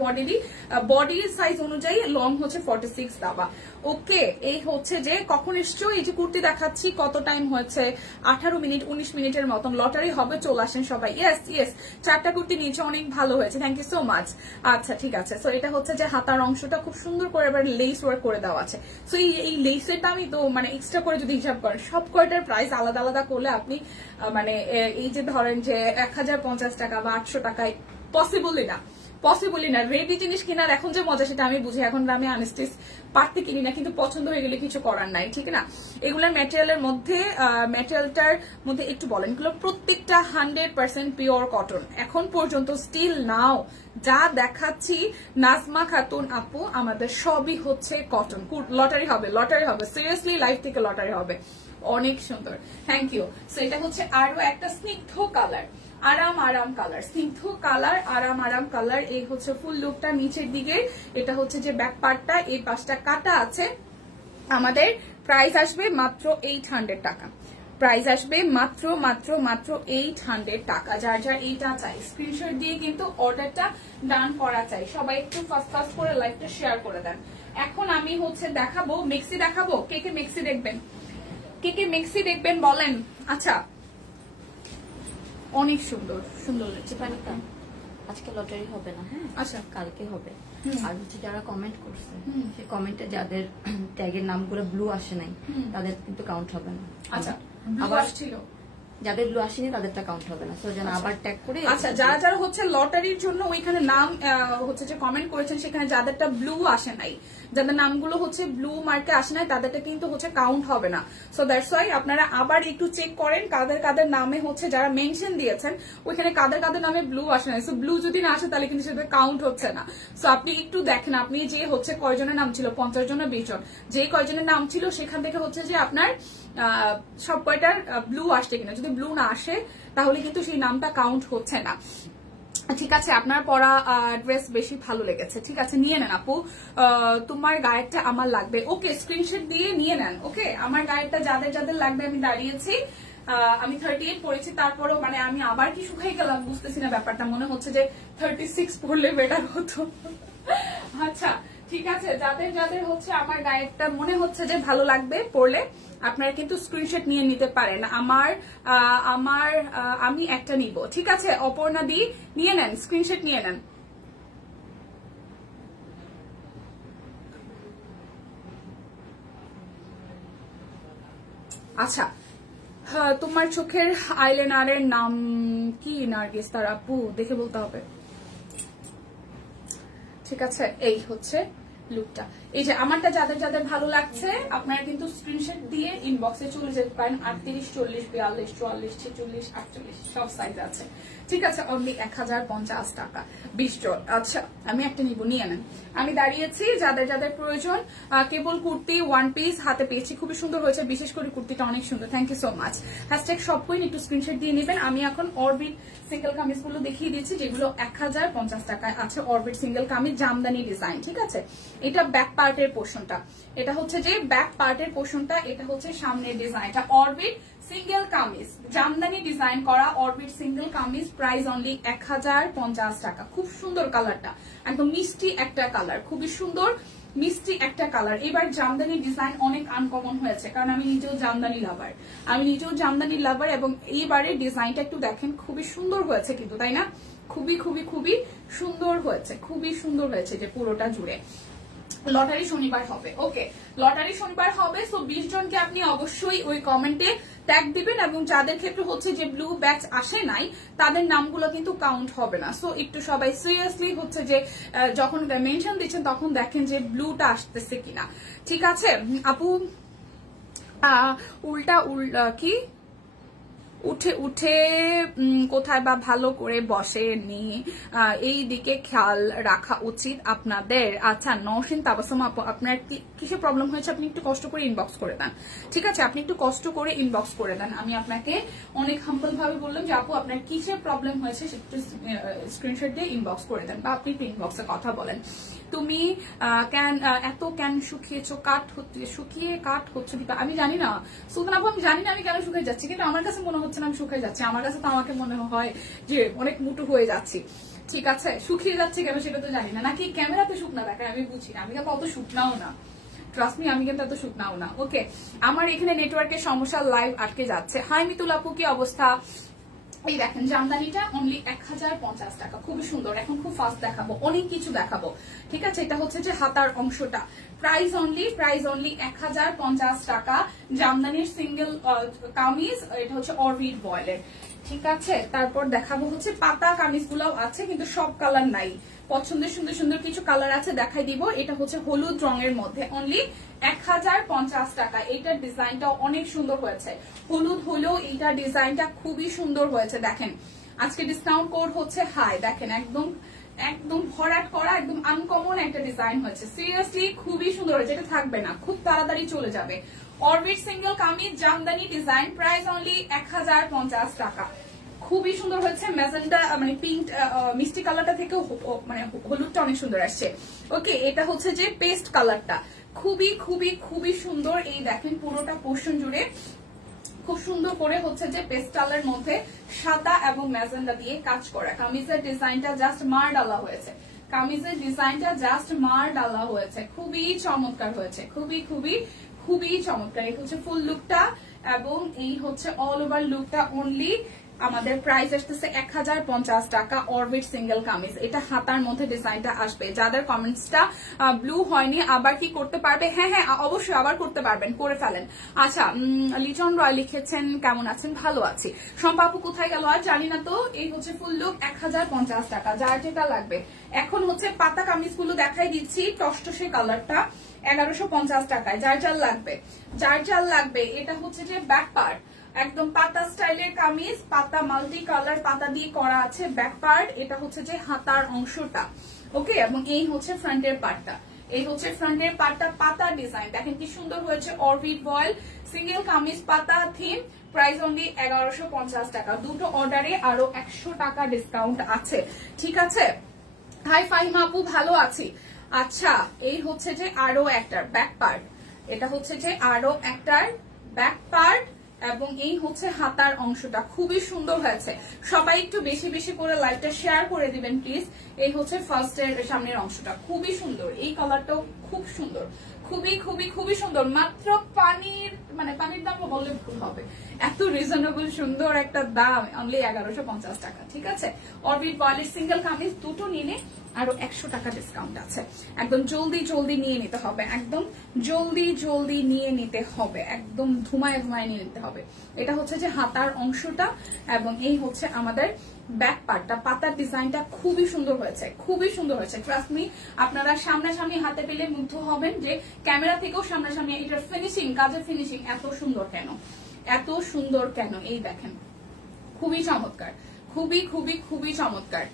বডির সাইজ অনুযায়ী লং হচ্ছে 46 দাবা। ওকে, এই হচ্ছে যে কখন এসছো, এই যে কুর্তি দেখাচ্ছি কত টাইম হয়েছে, 18 মিনিট 19 মিনিটের মতন। লটারি হবে, চলে আসেন সবাই। ইয়েস ইয়েস, 4টা কুর্তি নিয়েছে, অনেক ভালো হয়েছে, থ্যাংক ইউ সো মাচ। আচ্ছা ঠিক আছে, সো এটা হচ্ছে যে হাতার অংশটা খুব সুন্দর করে এবার লেস ওয়ার্ক করে দেওয়া আছে। সো এই লেসের দামই তো মানে এক্সট্রা করে যদি হিসাব করেন, সব কয়টার প্রাইস আলাদা আলাদা করলে আপনি মানে এই যে ধরেন যে 1050 টাকা বা 800 টাকায় পসিবলই না। রেডি জিনিস কেনার এখন যে মজা সেটা আমি বুঝি, এখন আমি আনস্টিচ পারতে কিনি না, কিন্তু পছন্দ হয়ে গেলে কিছু করার নাই, ঠিক না। এগুলোর ম্যাটেরিয়ালটার মধ্যে একটু বলেন, এগুলো প্রত্যেকটা 100% পিওর কটন। এখন পর্যন্ত স্টিল নাও যা দেখাচ্ছি নাজমা খাতুন আপু, আমাদের সবই হচ্ছে কটন। লটারি হবে, সিরিয়াসলি লাইফ থেকে লটারি হবে। অনেক সুন্দর, থ্যাংক ইউ। সো এটা হচ্ছে আরো একটা স্নিগ্ধ কালার, আরাম কালার, স্নিগ্ধ কালার, আরাম কালার। এই হচ্ছে ফুল লুকটা নিচের দিকে। এটা হচ্ছে যে ব্যাক পার্টটা, এই পাশটা কাটা আছে। আমাদের প্রাইস আসবে মাত্র 800 টাকা, প্রাইস আসবে মাত্র 800 টাকা। যার এইটা চাই স্ক্রিনশট দিয়ে কিন্তু অর্ডারটা ডান করা চাই। সবাই একটু ফাস্ট করে লাইভটা শেয়ার করে দেন। এখন আমি হচ্ছে দেখাবো মেক্সি, কে মেক্সি দেখবেন, কে মেক্সি দেখবেন বলেন। আচ্ছা অনেক সুন্দর সুন্দর লাগছে। আজকে লটারি হবে না, হ্যাঁ আচ্ছা কালকে হবে। আর হচ্ছে যারা কমেন্ট করছে সেই কমেন্টে যাদের ট্যাগের নামগুলো ব্লু আসে নাই তাদের কিন্তু কাউন্ট হবে না। আচ্ছা আবার ছিল যাদের ব্লু আসেনি তাদেরটা কাউন্ট হবে না, সো যেন আবার ট্যাগ করে। আচ্ছা যারা যারা হচ্ছে লটারির জন্য ওইখানে নাম হচ্ছে যে কমেন্ট করেছেন সেখানে যাদেরটা ব্লু আসে নাই, যাদের নামগুলো হচ্ছে ব্লু মার্কে আসে নাই তাদেরটা কিন্তু হচ্ছে কাউন্ট হবে না। সো দ্যাটস ওয়াই আপনারা আবার একটু চেক করেন কাদের কাদের নামে হচ্ছে যারা মেনশন দিয়েছেন ওইখানে কাদের কাদের নামে ব্লু আসে নাই। সো ব্লু যদি না আসে তাহলে কিন্তু সেটা কাউন্ট হচ্ছে না। সো আপনি একটু দেখেন আপনি যে হচ্ছে কয়জনের নাম ছিল, 50 জন না 20 জন, যে কয়জনের নাম ছিল সেখান থেকে হচ্ছে যে আপনার সব কয়টার ব্লু আসছে কিনা। যদি ব্লু না আসে তাহলে কিন্তু সেই নামটা কাউন্ট হচ্ছে না। ঠিক আছে, আপনার পরা ড্রেস বেশি ভালো লেগেছে, ঠিক আছে নিয়ে নেন আপু, তোমার গায়েরটা আমার লাগবে। ওকে স্ক্রিনশট দিয়ে নিয়ে নেন। ওকে আমার গায়েরটা যাদের যাদের লাগবে আমি দাঁড়িয়েছি, আমি 38 পরেছি, তারপরেও মানে আমি আবার কি শুকাই গেলাম বুঝতেছি না ব্যাপারটা, মনে হচ্ছে যে 36 পরলে বেটার হতো। আচ্ছা ঠিক আছে, যাদের যাদের হচ্ছে আমার গায়েরটা মনে হচ্ছে যে ভালো লাগবে পরলে আপনারা কিন্তু স্ক্রিনশট নিয়ে নিতে পারেন। আমি একটা নিব, ঠিক আছে অপর্ণা দি নিয়ে নেন, স্ক্রিনশট নিয়ে নেন। আচ্ছা তোমার চোখের আইলাইনারের নাম কি নার্গিস? তার আপু দেখে বলতে হবে। ঠিক আছে এই হচ্ছে লুকটা। এই যে আমারটা যাদের যাদের ভালো লাগছে আপনারা কিন্তু স্ক্রিনশট দিয়ে ইনবক্সে চলে যেতে পারেন। 38, 40, 42, 44, 46, 48 সব সাইজ আছে, ঠিক আছে। অনলি 1050 টাকা 20 জন। আচ্ছা আমি একটা নিব, নিয়ে নেন। আমি দাঁড়িয়েছি যাদের যাদের প্রয়োজন। কেবল কুর্তি ওয়ান পিস হাতে পেয়েছি, খুবই সুন্দর হয়েছে, বিশেষ করে কুর্তিটা অনেক সুন্দর। Thank you so much. Hashtag সব কুইন একটু স্ক্রিনশট দিয়ে নেবেন। আমি এখন অরবিট সিঙ্গেল কামিজ গুলো দেখিয়ে দিচ্ছি যেগুলো 1050 টাকায় আছে। Orbit single kameez jamdani design, ঠিক আছে। এটা ব্যাক পার্টের পোর্শনটা, এটা হচ্ছে যে ব্যাক পার্টের পোর্শনটা, এটা হচ্ছে সামনের ডিজাইনটা। Orbit single kameez jamdani design করা orbit single kameez, price only 1050 টাকা। খুব সুন্দর কালারটা, একদম মিষ্টি একটা কালার, খুবই সুন্দর মিষ্টি একটা কালার। এবার জামদানি ডিজাইন অনেক আনকমন হয়েছে কারণ আমি নিজেও জামদানি লাভার, এবং এইবারে ডিজাইনটা একটু দেখেন খুবই সুন্দর হয়েছে কিন্তু, তাই না? খুবই খুবই খুবই সুন্দর হয়েছে, খুবই সুন্দর হয়েছে যে পুরোটা জুড়ে। লটারি শনিবার হবে, ওকে লটারি শনিবার হবে। সো 20 জনকে আপনি অবশ্যই ওই কমেন্টে ট্যাগ দিবেন, এবং যাদের ক্ষেত্রে হচ্ছে যে ব্লু ব্যাচ আসে নাই তাদের নামগুলো কিন্তু কাউন্ট হবে না। সো একটু সবাই সিরিয়াসলি হচ্ছে যে যখন মেনশন দিচ্ছেন তখন দেখেন যে ব্লুটা আসতেছে কিনা, ঠিক আছে আপু। উল্টা কি উঠে উঠে কোথায় বা ভালো করে বসেনি, এই দিকে খেয়াল রাখা উচিত আপনাদের। আচ্ছা নওশিন তাবাসসুম আপু আপনার কিসে প্রবলেম হয়েছে আপনি একটু কষ্ট করে ইনবক্স করে দেন, ঠিক আছে আপনি একটু কষ্ট করে ইনবক্স করে দেন। আমি আপনাকে অনেক হাম্বল ভাবে বললাম যে আপু আপনার কিসে প্রবলেম হয়েছে একটু স্ক্রিনশট দিয়ে ইনবক্স করে দেন, বা আপনি একটু ইনবক্সে কথা বলেন। তুমি কেন শুকিয়েছো, শুকিয়ে কাট হচ্ছে দিবা? আমি জানি না সুলতান আপু, আমি জানি না আমি কেন শুকিয়ে যাচ্ছি, কিন্তু আমার কাছে মনে হচ্ছে না আমি শুকিয়ে যাচ্ছি। আমার কাছে তো আমাকে মনে হয় যে অনেক মুটু হয়ে যাচ্ছি, ঠিক আছে। শুকিয়ে যাচ্ছে কেন সেটা তো জানি না, নাকি ক্যামেরাতে শুকনা দেখায় আমি বুঝি না। আমি কিন্তু অত শুকনাও না, ট্রাস্ট মি আমি কিন্তু এত শুকনাও না। ওকে আমার এখানে নেটওয়ার্কের সমস্যা, লাইভ আটকে যাচ্ছে। হাই মিতুল আপু কি অবস্থা? এই দেখেন জামদানিটা অনলি 1050 টাকা, খুবই সুন্দর। এখন খুব ফাস্ট দেখাবো, অনেক কিছু দেখাবো, ঠিক আছে। এটা হচ্ছে যে হাতার অংশটা, প্রাইস অনলি 1050 টাকা। জামদানির সিঙ্গেল কামিজ, এটা হচ্ছে অরবিট বয়েলের, ঠিক আছে। তারপর দেখাবো হচ্ছে পাতা কামিজ গুলাও আছে, কিন্তু সব কালার নাই, পছন্দের সুন্দর সুন্দর কিছু কালার আছে দেখাই দিব। এটা হচ্ছে হলুদ রঙের মধ্যে অনলি 1050 টাকা। এইটার ডিজাইনটাও অনেক সুন্দর হয়েছে, হলুদ হলেও এইটার ডিজাইনটা খুবই সুন্দর হয়েছে। দেখেন আজকে ডিসকাউন্ট কোড হচ্ছে হাই, দেখেন একদম একদম ভরাট করা, একদম আনকমন একটা ডিজাইন হয়েছে। সিরিয়াসলি খুবই সুন্দর হয়েছে, এটা থাকবে না, খুব তাড়াতাড়ি চলে যাবে। Orbit single kameez jamdani design, price only 1050 টাকা। খুবই সুন্দর হয়েছে, ম্যাজেন্টা মানে পিঙ্ক মিষ্টি কালারটা থেকেও মানে হলুদটা অনেক সুন্দর আসছে। ওকে এটা হচ্ছে যে পেস্ট কালারটা, খুবই খুবই খুবই সুন্দর। এই দেখেন পুরোটা পোর্শন জুড়ে খুব সুন্দর করে হচ্ছে যে পেস্টালের মধ্যে সাদা এবং ম্যাজেন্ডা দিয়ে কাজ করা। কামিজের ডিজাইনটা জাস্ট মার ডালা হয়েছে, কামিজের ডিজাইনটা জাস্ট মার ডালা হয়েছে, খুবই চমৎকার হয়েছে, খুবই খুবই খুবই চমৎকার। এই হচ্ছে ফুল লুকটা, এবং এই হচ্ছে অল ওভার লুকটা অনলি আমাদের প্রাইস আসতেছে 1050 টাকা অরবিট সিঙ্গেল কামিজ। এটা হাতার মধ্যে ডিজাইনটা আসবে। যাদের কমেন্টসটা ব্লু হয়নি আবার কি করতে পারবে? হ্যাঁ হ্যাঁ অবশ্যই আবার করতে পারবেন, করে ফেলেন। আচ্ছা, লিটন রয় লিখেছেন কেমন আছেন? ভালো আছি। সম্পাপু কোথায় গেল আর জানি না তো। এই হচ্ছে ফুল লুক 1050 টাকা, যার যেটা লাগবে। এখন হচ্ছে পাতা কামিজ গুলো দেখাই দিচ্ছি, টসটসে কালারটা 1150 টাকায়, যার যার লাগবে যার যার লাগবে। এটা হচ্ছে যে ব্যাক পার্ট, একদম পাতা স্টাইলের কামিজ, পাতা মাল্টি কালার পাতা দিয়ে করা আছে ব্যাক পার্ট। এটা হচ্ছে যে হাতার অংশটা, ওকে, এবং এই হচ্ছে ফ্রন্টের পার্টটা। এই হচ্ছে ফ্রন্টের পার্টটা, পাতা ডিজাইন দেখেন কি সুন্দর হয়েছে। অরবিট ভয়েল সিঙ্গেল কামিজ পাতা থিম, প্রাইস অনলি 1150 টাকা। দুটো অর্ডারে আরো 100 টাকা ডিসকাউন্ট আছে, ঠিক আছে। হাই ফাহিমা আপু, ভালো আছি। আচ্ছা, এই হচ্ছে যে আরো একটার ব্যাক পার্ট, এটা হচ্ছে যে আরো একটার ব্যাক পার্ট এবং এই হচ্ছে হাতার অংশটা, খুবই সুন্দর হয়েছে। সবাই একটু বেশি বেশি করে লাইভটা শেয়ার করে দিবেন প্লিজ। এই হচ্ছে ফার্স্টের সামনের অংশটা, খুবই সুন্দর। এই কালারটাও খুব সুন্দর, খুবই খুবই খুবই সুন্দর। মাত্র পানির দাম বললে ভুল হবে, এত রিজনেবল সুন্দর একটা দাম, অনলি 1150 টাকা, ঠিক আছে। অরবিট ভয়েলের সিঙ্গেল কামিজ দুটো নিলে আরো 100 টাকা ডিসকাউন্ট আছে। একদম জলদি জলদি নিয়ে নিতে হবে, একদম জলদি জলদি নিয়ে নিতে হবে, একদম ধুমায় ধুমায় নিয়ে নিতে হবে। এটা হচ্ছে যে হাতার অংশটা এবং এই হচ্ছে আমাদের ব্যাক পার্টটা। পাতার ডিজাইনটা খুবই সুন্দর হয়েছে, খুবই সুন্দর হয়েছে। ট্রাস্ট মি, আপনারা সামনাসামনি হাতে পেলে মুগ্ধ হবেন যে ক্যামেরা থেকেও সামনাসামনি এটার ফিনিশিং, কাজের ফিনিশিং এত সুন্দর কেন, এত সুন্দর কেন। এই দেখেন, খুবই চমৎকার, খুবই খুবই খুবই চমৎকার।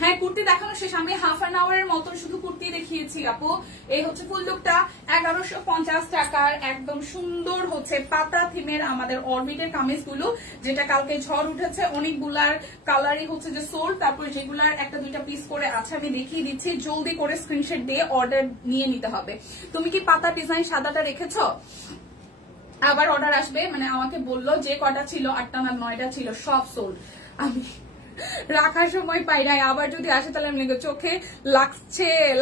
হ্যাঁ, কুর্তি দেখানো শেষ, আমি হাফ অ্যান আওয়ারের মতন শুধু কুর্তি দেখিয়েছি আপু। এই হচ্ছে ফুল লুকটা 1150 টাকার, একদম সুন্দর হচ্ছে পাতা থিমের আমাদের অরবিটের কামিজ গুলো, যেটা কালকে ঝড় উঠেছে। অনেকগুলার কালারই হচ্ছে যে সোল্ড, তারপর যেগুলার একটা দুইটা পিস করে আছে আমি দেখিয়ে দিচ্ছি। জলদি করে স্ক্রিনশট দিয়ে অর্ডার নিয়ে নিতে হবে। তুমি কি পাতা ডিজাইন সাদাটা রেখেছো? আবার অর্ডার আসবে, আমাকে বললো যে কটা ছিল 8টা না 9টা ছিল, সব সোল্ড। আমি রাখার সময় পাই নাই, আবার যদি আসে তাহলে আমি চোখে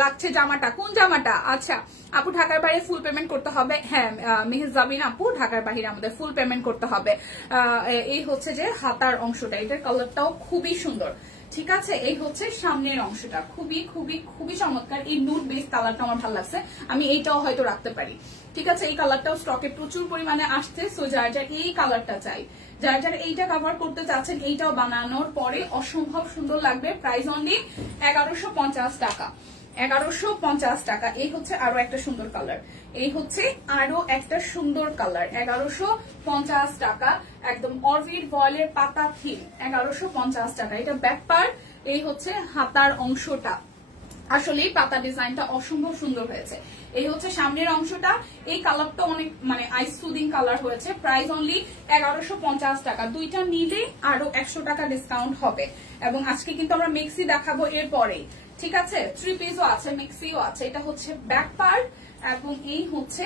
লাগছে জামাটা। কোন জামাটা? আচ্ছা আপু, ঢাকার বাইরে ফুল পেমেন্ট করতে হবে। হ্যাঁ মেহজাবিন আপু, ঢাকার বাইরে আমাদের ফুল পেমেন্ট করতে হবে। এই হচ্ছে যে হাতার অংশটা, এটার কালারটাও খুবই সুন্দর, ঠিক আছে। এই হচ্ছে সামনের অংশটা, খুবই খুবই খুবই চমৎকার। এই নুড বেস কালারটা আমার ভালো লাগছে, আমি এইটাও হয়তো রাখতে পারি, ঠিক আছে। এই কালারটাও স্টকে প্রচুর পরিমাণে আসছে। সো যার যার এই কালারটা চাই, যার যার এইটা কভার করতে চাচ্ছেন, এইটাও বানানোর পরে অসম্ভব সুন্দর লাগবে। প্রাইস অনলি 1150 টাকা, 1150 টাকা। এই হচ্ছে আরো একটা সুন্দর কালার, এই হচ্ছে আরো একটা সুন্দর কালার, 1150 টাকা। একদম অরবিট ভয়েলের পাতা থিম, 1150 টাকা। এটা ব্যাক পার্ট, এই হচ্ছে হাতার অংশটা। আসলে পাতা ডিজাইনটা অসম্ভব সুন্দর হয়েছে। এই হচ্ছে সামনের অংশটা, এই কালারটা অনেক আইস সুদিং কালার হয়েছে। প্রাইস অনলি 1150 টাকা। দুইটা নিলে আরো 100 টাকা ডিসকাউন্ট হবে। এবং আজকে কিন্তু আমরা মিক্সি দেখাবো এরপরেই, ঠিক আছে। 3 পিসও আছে, মিক্সিও আছে। এটা হচ্ছে ব্যাক পার্ট এবং এই হচ্ছে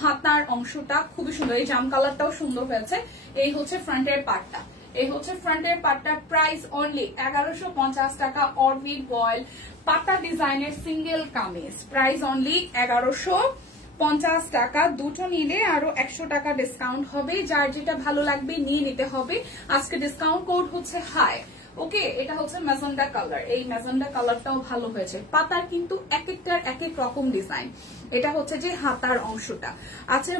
হাতার অংশটা, খুবই সুন্দর। এই জাম কালারটাও সুন্দর হয়েছে। এই হচ্ছে ফ্রন্টের পার্টটা, এই হচ্ছে ফ্রন্টের পার্টটা। প্রাইস অনলি 1150 টাকা। অরবিট ভয়েল পাতা ডিজাইনের সিঙ্গেল কামিজ, প্রাইস অনলি 1150 টাকা। দুটো নিলে আরো 100 টাকা ডিসকাউন্ট হবে। যার যেটা ভালো লাগবে নিয়ে নিতে হবে। আজকে ডিসকাউন্ট কোড হচ্ছে হাই, ওকে। এটা হচ্ছে ম্যাজেন্ডা কালার, এই ম্যাজেন্ডা কালারটাও ভালো হয়েছে। পাতার কিন্তু এক একটার এক এক রকম ডিজাইন। এটা হচ্ছে যে হাতার অংশটা। আচ্ছা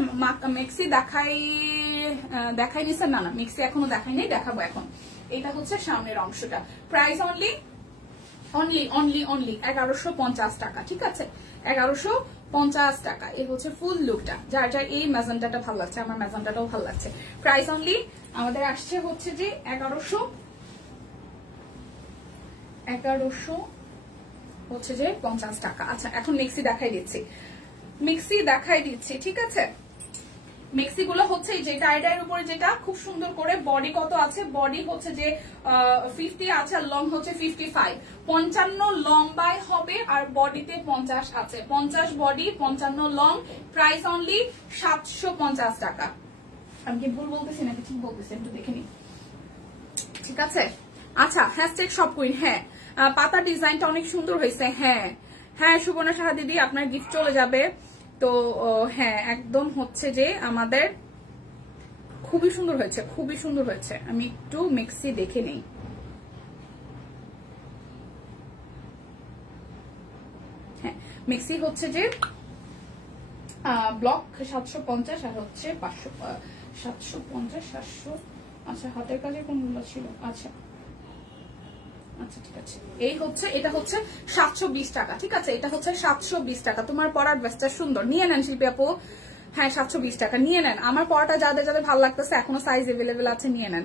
মেক্সি দেখাই নিছে? না মিক্সি এখনো দেখাই নাই, দেখাবো এখন। এটা হচ্ছে সামনের অংশটা। প্রাইস অনলি 1150 টাকা, ঠিক আছে। 1150 টাকা। এই হচ্ছে ফুল লুকটা। যার যার এই ম্যাজেন্ডাটা ভালো লাগছে, আমার ম্যাজেন্ডাটাও ভালো লাগছে। প্রাইস অনলি আমাদের আসছে হচ্ছে যে 1100 হচ্ছে যে 50 টাকা। আচ্ছা এখন মিক্সি দেখাই দিচ্ছি, ঠিক আছে। মিক্সি গুলো হচ্ছে যে টাইডার উপরে, যেটা খুব সুন্দর করে বডি কত আছে, বডি হচ্ছে যে 50 আছে আর লং হচ্ছে 55, 55 লম্বায় হবে আর বডিতে 50 আছে, 50 বডি 55 লং। প্রাইস অনলি 750 টাকা। আমি কি ভুল বলতেছি নাকি ঠিক বলতেছি একটু দেখে নিই, ঠিক আছে। আচ্ছা হ্যাশট্যাগ শপ কুইন, হ্যাঁ পাতা ডিজাইনটা অনেক সুন্দর হয়েছে। হ্যাঁ হ্যাঁ সুবর্ণা সাহা দিদি, আপনার গিফট চলে যাবে। তো হ্যাঁ একদম হচ্ছে যে আমাদের খুবই সুন্দর হয়েছে, খুবই সুন্দর হয়েছে। আমি একটু মেক্সি দেখে নেই। হ্যাঁ, মেক্সি হচ্ছে যে ব্লক 750 আর হচ্ছে 500, 750 700। আচ্ছা, হাতের কাজে কোনগুলো ছিল? আচ্ছা আচ্ছা ঠিক আছে, এই হচ্ছে, এটা হচ্ছে 720 টাকা। ঠিক আছে, এটা হচ্ছে 720 টাকা। তোমার পরার ড্রেসটা সুন্দর, নিয়ে নেন শিল্পী আপু। হ্যাঁ 720 টাকা নিয়ে নেন। আমার পরাটা যাদের যাদের ভালো লাগতেছে, এখনো সাইজ এভেলেবেল আছে, নিয়ে নেন।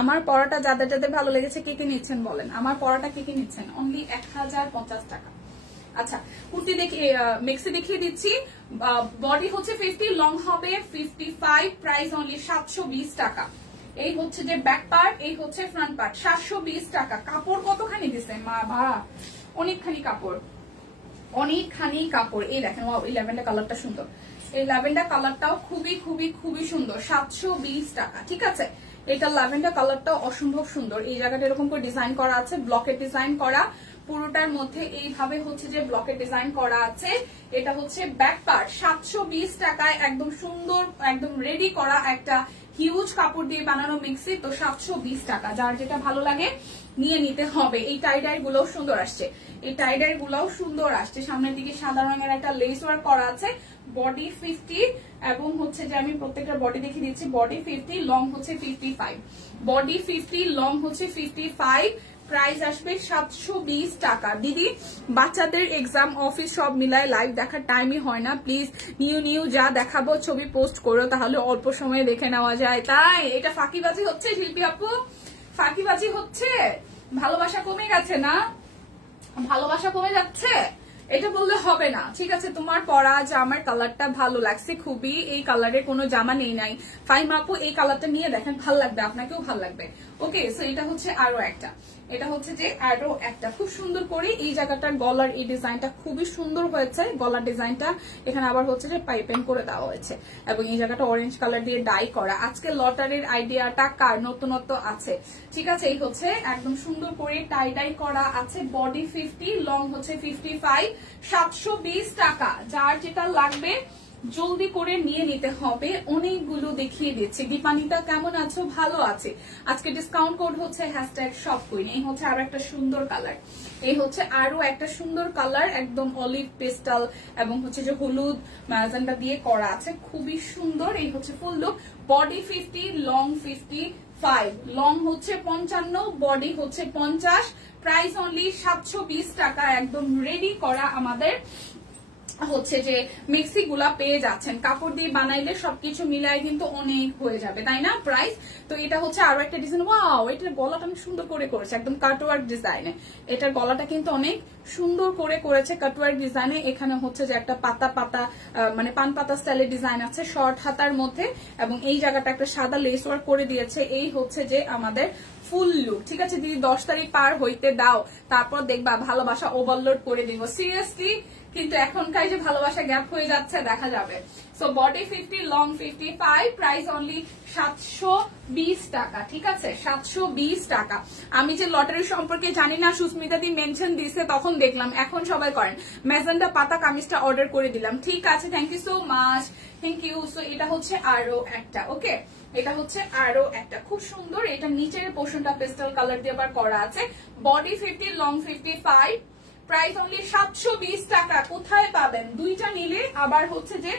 আমার পরাটা যাদের যাদের ভালো লেগেছে কে কে নিচ্ছেন বলেন। আমার পরাটা কে কে নিচ্ছেন? অনলি 1050 টাকা। আচ্ছা, কুর্তি দেখি, মেক্সি দেখিয়ে দিচ্ছি। বডি হচ্ছে 50, লং হবে 55, প্রাইস অনলি 720 টাকা। এই হচ্ছে যে ব্যাক পার্ট, এই হচ্ছে ফ্রন্ট পার্ট, 720 টাকা। কাপড় কতখানি দিছে মা বা, অনেকখানি কাপড়, অনেকখানি কাপড়। এই দেখেন, এই ল্যাভেন্ডার কালারটা সুন্দর, এই ল্যাভেন্ডার কালারটাও খুবই খুবই খুবই সুন্দর, 720 টাকা। ঠিক আছে, এটা ল্যাভেন্ডার কালারটাও অসম্ভব সুন্দর। এই জায়গাটা এরকম করে ডিজাইন করা আছে, ব্লকের ডিজাইন করা, পুরোটার মধ্যে এইভাবে হচ্ছে যে ব্লকের ডিজাইন করা আছে। এটা হচ্ছে ব্যাক পার্ট, 720 টাকায় একদম সুন্দর, একদম রেডি করা একটা হিউজ কাপড় দিয়ে বানানো মেক্সি। তো 720 টাকা, যার যেটা ভালো লাগে নিয়ে নিতে হবে। এই টাইডাই গুলোও সুন্দর আসছে, এই টাইডাই গুলোও সুন্দর আসছে। সামনের দিকে সাদা রঙের একটা লেস ওয়ার্ক করা আছে। বডি 50 এবং হচ্ছে যে আমি প্রত্যেকটা বডি দেখিয়ে দিচ্ছি। বডি 50, লং হচ্ছে 55। বডি 50, লং হচ্ছে 55, প্রাইস আসবে 720 টাকা। দিদি, বাচ্চাদের এক্সাম, অফিস সব মিলায় লাইভ দেখার টাইমই হয় না। প্লিজ নিউ যা দেখাবো ছবি পোস্ট করো, তাহলে অল্প সময়ে দেখে নেওয়া যায়। তাই এটা ফাঁকিবাজি হচ্ছে শিল্পী আপু, ফাঁকিবাজি হচ্ছে। ভালোবাসা কমে গেছে না, ভালোবাসা কমে যাচ্ছে, এটা বললে হবে না। ঠিক আছে, তোমার পরা জামার কালারটা ভালো লাগছে খুবই, এই কালারের কোনো জামা নেই নাই। ফাইম আপু এই কালারটা নিয়ে দেখেন, ভালো লাগবে, আপনাকেও ভালো লাগবে। ওকে, সো এটা হচ্ছে আরো একটা, এটা হচ্ছে যে আরো একটা খুব সুন্দর করে এই জায়গাটার গলার এই ডিজাইনটা খুবই সুন্দর হয়েছে। গলার ডিজাইনটা এখানে আবার হচ্ছে যে পাইপেন করে দেওয়া হয়েছে এবং এই জায়গাটা অরেঞ্জ কালার দিয়ে ডাই করা। আজকে লটারির আইডিয়াটা কার? নতুনত্ব আছে। ঠিক আছে, এই হচ্ছে একদম সুন্দর করে টাই ডাই করা আছে। বডি 50, লং হচ্ছে 55, 720 টাকা। যার যেটা লাগবে জলদি করে নিয়ে নিতে হবে। অনেকগুলো দেখিয়ে দিচ্ছি। দীপানিতা কেমন আছো? ভালো আছে। আজকে ডিসকাউন্ট কোড হচ্ছে #shopqueen। এই হচ্ছে আরো একটা সুন্দর কালার, এই হচ্ছে আরো একটা সুন্দর কালার, একদম অলিভ পেস্টাল এবং হচ্ছে যে হলুদ ম্যাজেন্ডা দিয়ে করা আছে, খুবই সুন্দর। এই হচ্ছে ফুল লুক। বডি 50, লং 55, লং হচ্ছে 55, বডি হচ্ছে 50, প্রাইস অনলি 720 টাকা। একদম রেডি করা আমাদের হচ্ছে যে মেক্সি গুলা পেয়ে যাচ্ছেন। কাপড় দিয়ে বানাইলে সবকিছু মিলায় কিন্তু অনেক হয়ে যাবে, তাই না প্রাইস? তো এটা হচ্ছে আরো একটা ডিজাইন। ওয়াও, এটার গলাটা অনেক সুন্দর করে করেছে, একদম কাটওয়ার্ক ডিজাইনে। এটার গলাটা কিন্তু অনেক সুন্দর করে করেছে কাটওয়ার্ক ডিজাইনে। এখানে হচ্ছে যে একটা পাতা পাতা মানে পান পাতা স্টাইলের ডিজাইন আছে শর্ট হাতার মধ্যে, এবং এই জায়গাটা একটা সাদা লেস ওয়ার্ক করে দিয়েছে। এই হচ্ছে যে আমাদের ফুল লুক। ঠিক আছে দিদি, 10 তারিখ পার হইতে দাও, তারপর দেখবা ভালোবাসা ওভারলোড করে দিব। সিরিয়াসলি, কিন্তু এখনকার যে ভালোবাসা গ্যাপ হয়ে যাচ্ছে দেখা যাবে। So body 50, long 55, price only 720 টাকা। ঠিক আছে, 720 টাকা। আমি যে লটারি সম্পর্কে জানি না, সুস্মিতা দি মেনশন দিছে তখন দেখলাম, এখন সবাই করেন। ম্যাজেন্ডা পাতা কামিজটা অর্ডার করে দিলাম। ঠিক আছে, thank you so much, thank you. So এটা হচ্ছে আরো একটা, ওকে, এটা হচ্ছে আরো একটা খুব সুন্দর। এটা নিচের পোর্শনটা পেস্টাল কালার দিয়ে আবার করা আছে। বডি 50, লং 55, প্রাইস অনলি 720 টাকা। কোথায় পাবেন? দুইটা নিলে আবার হচ্ছে যে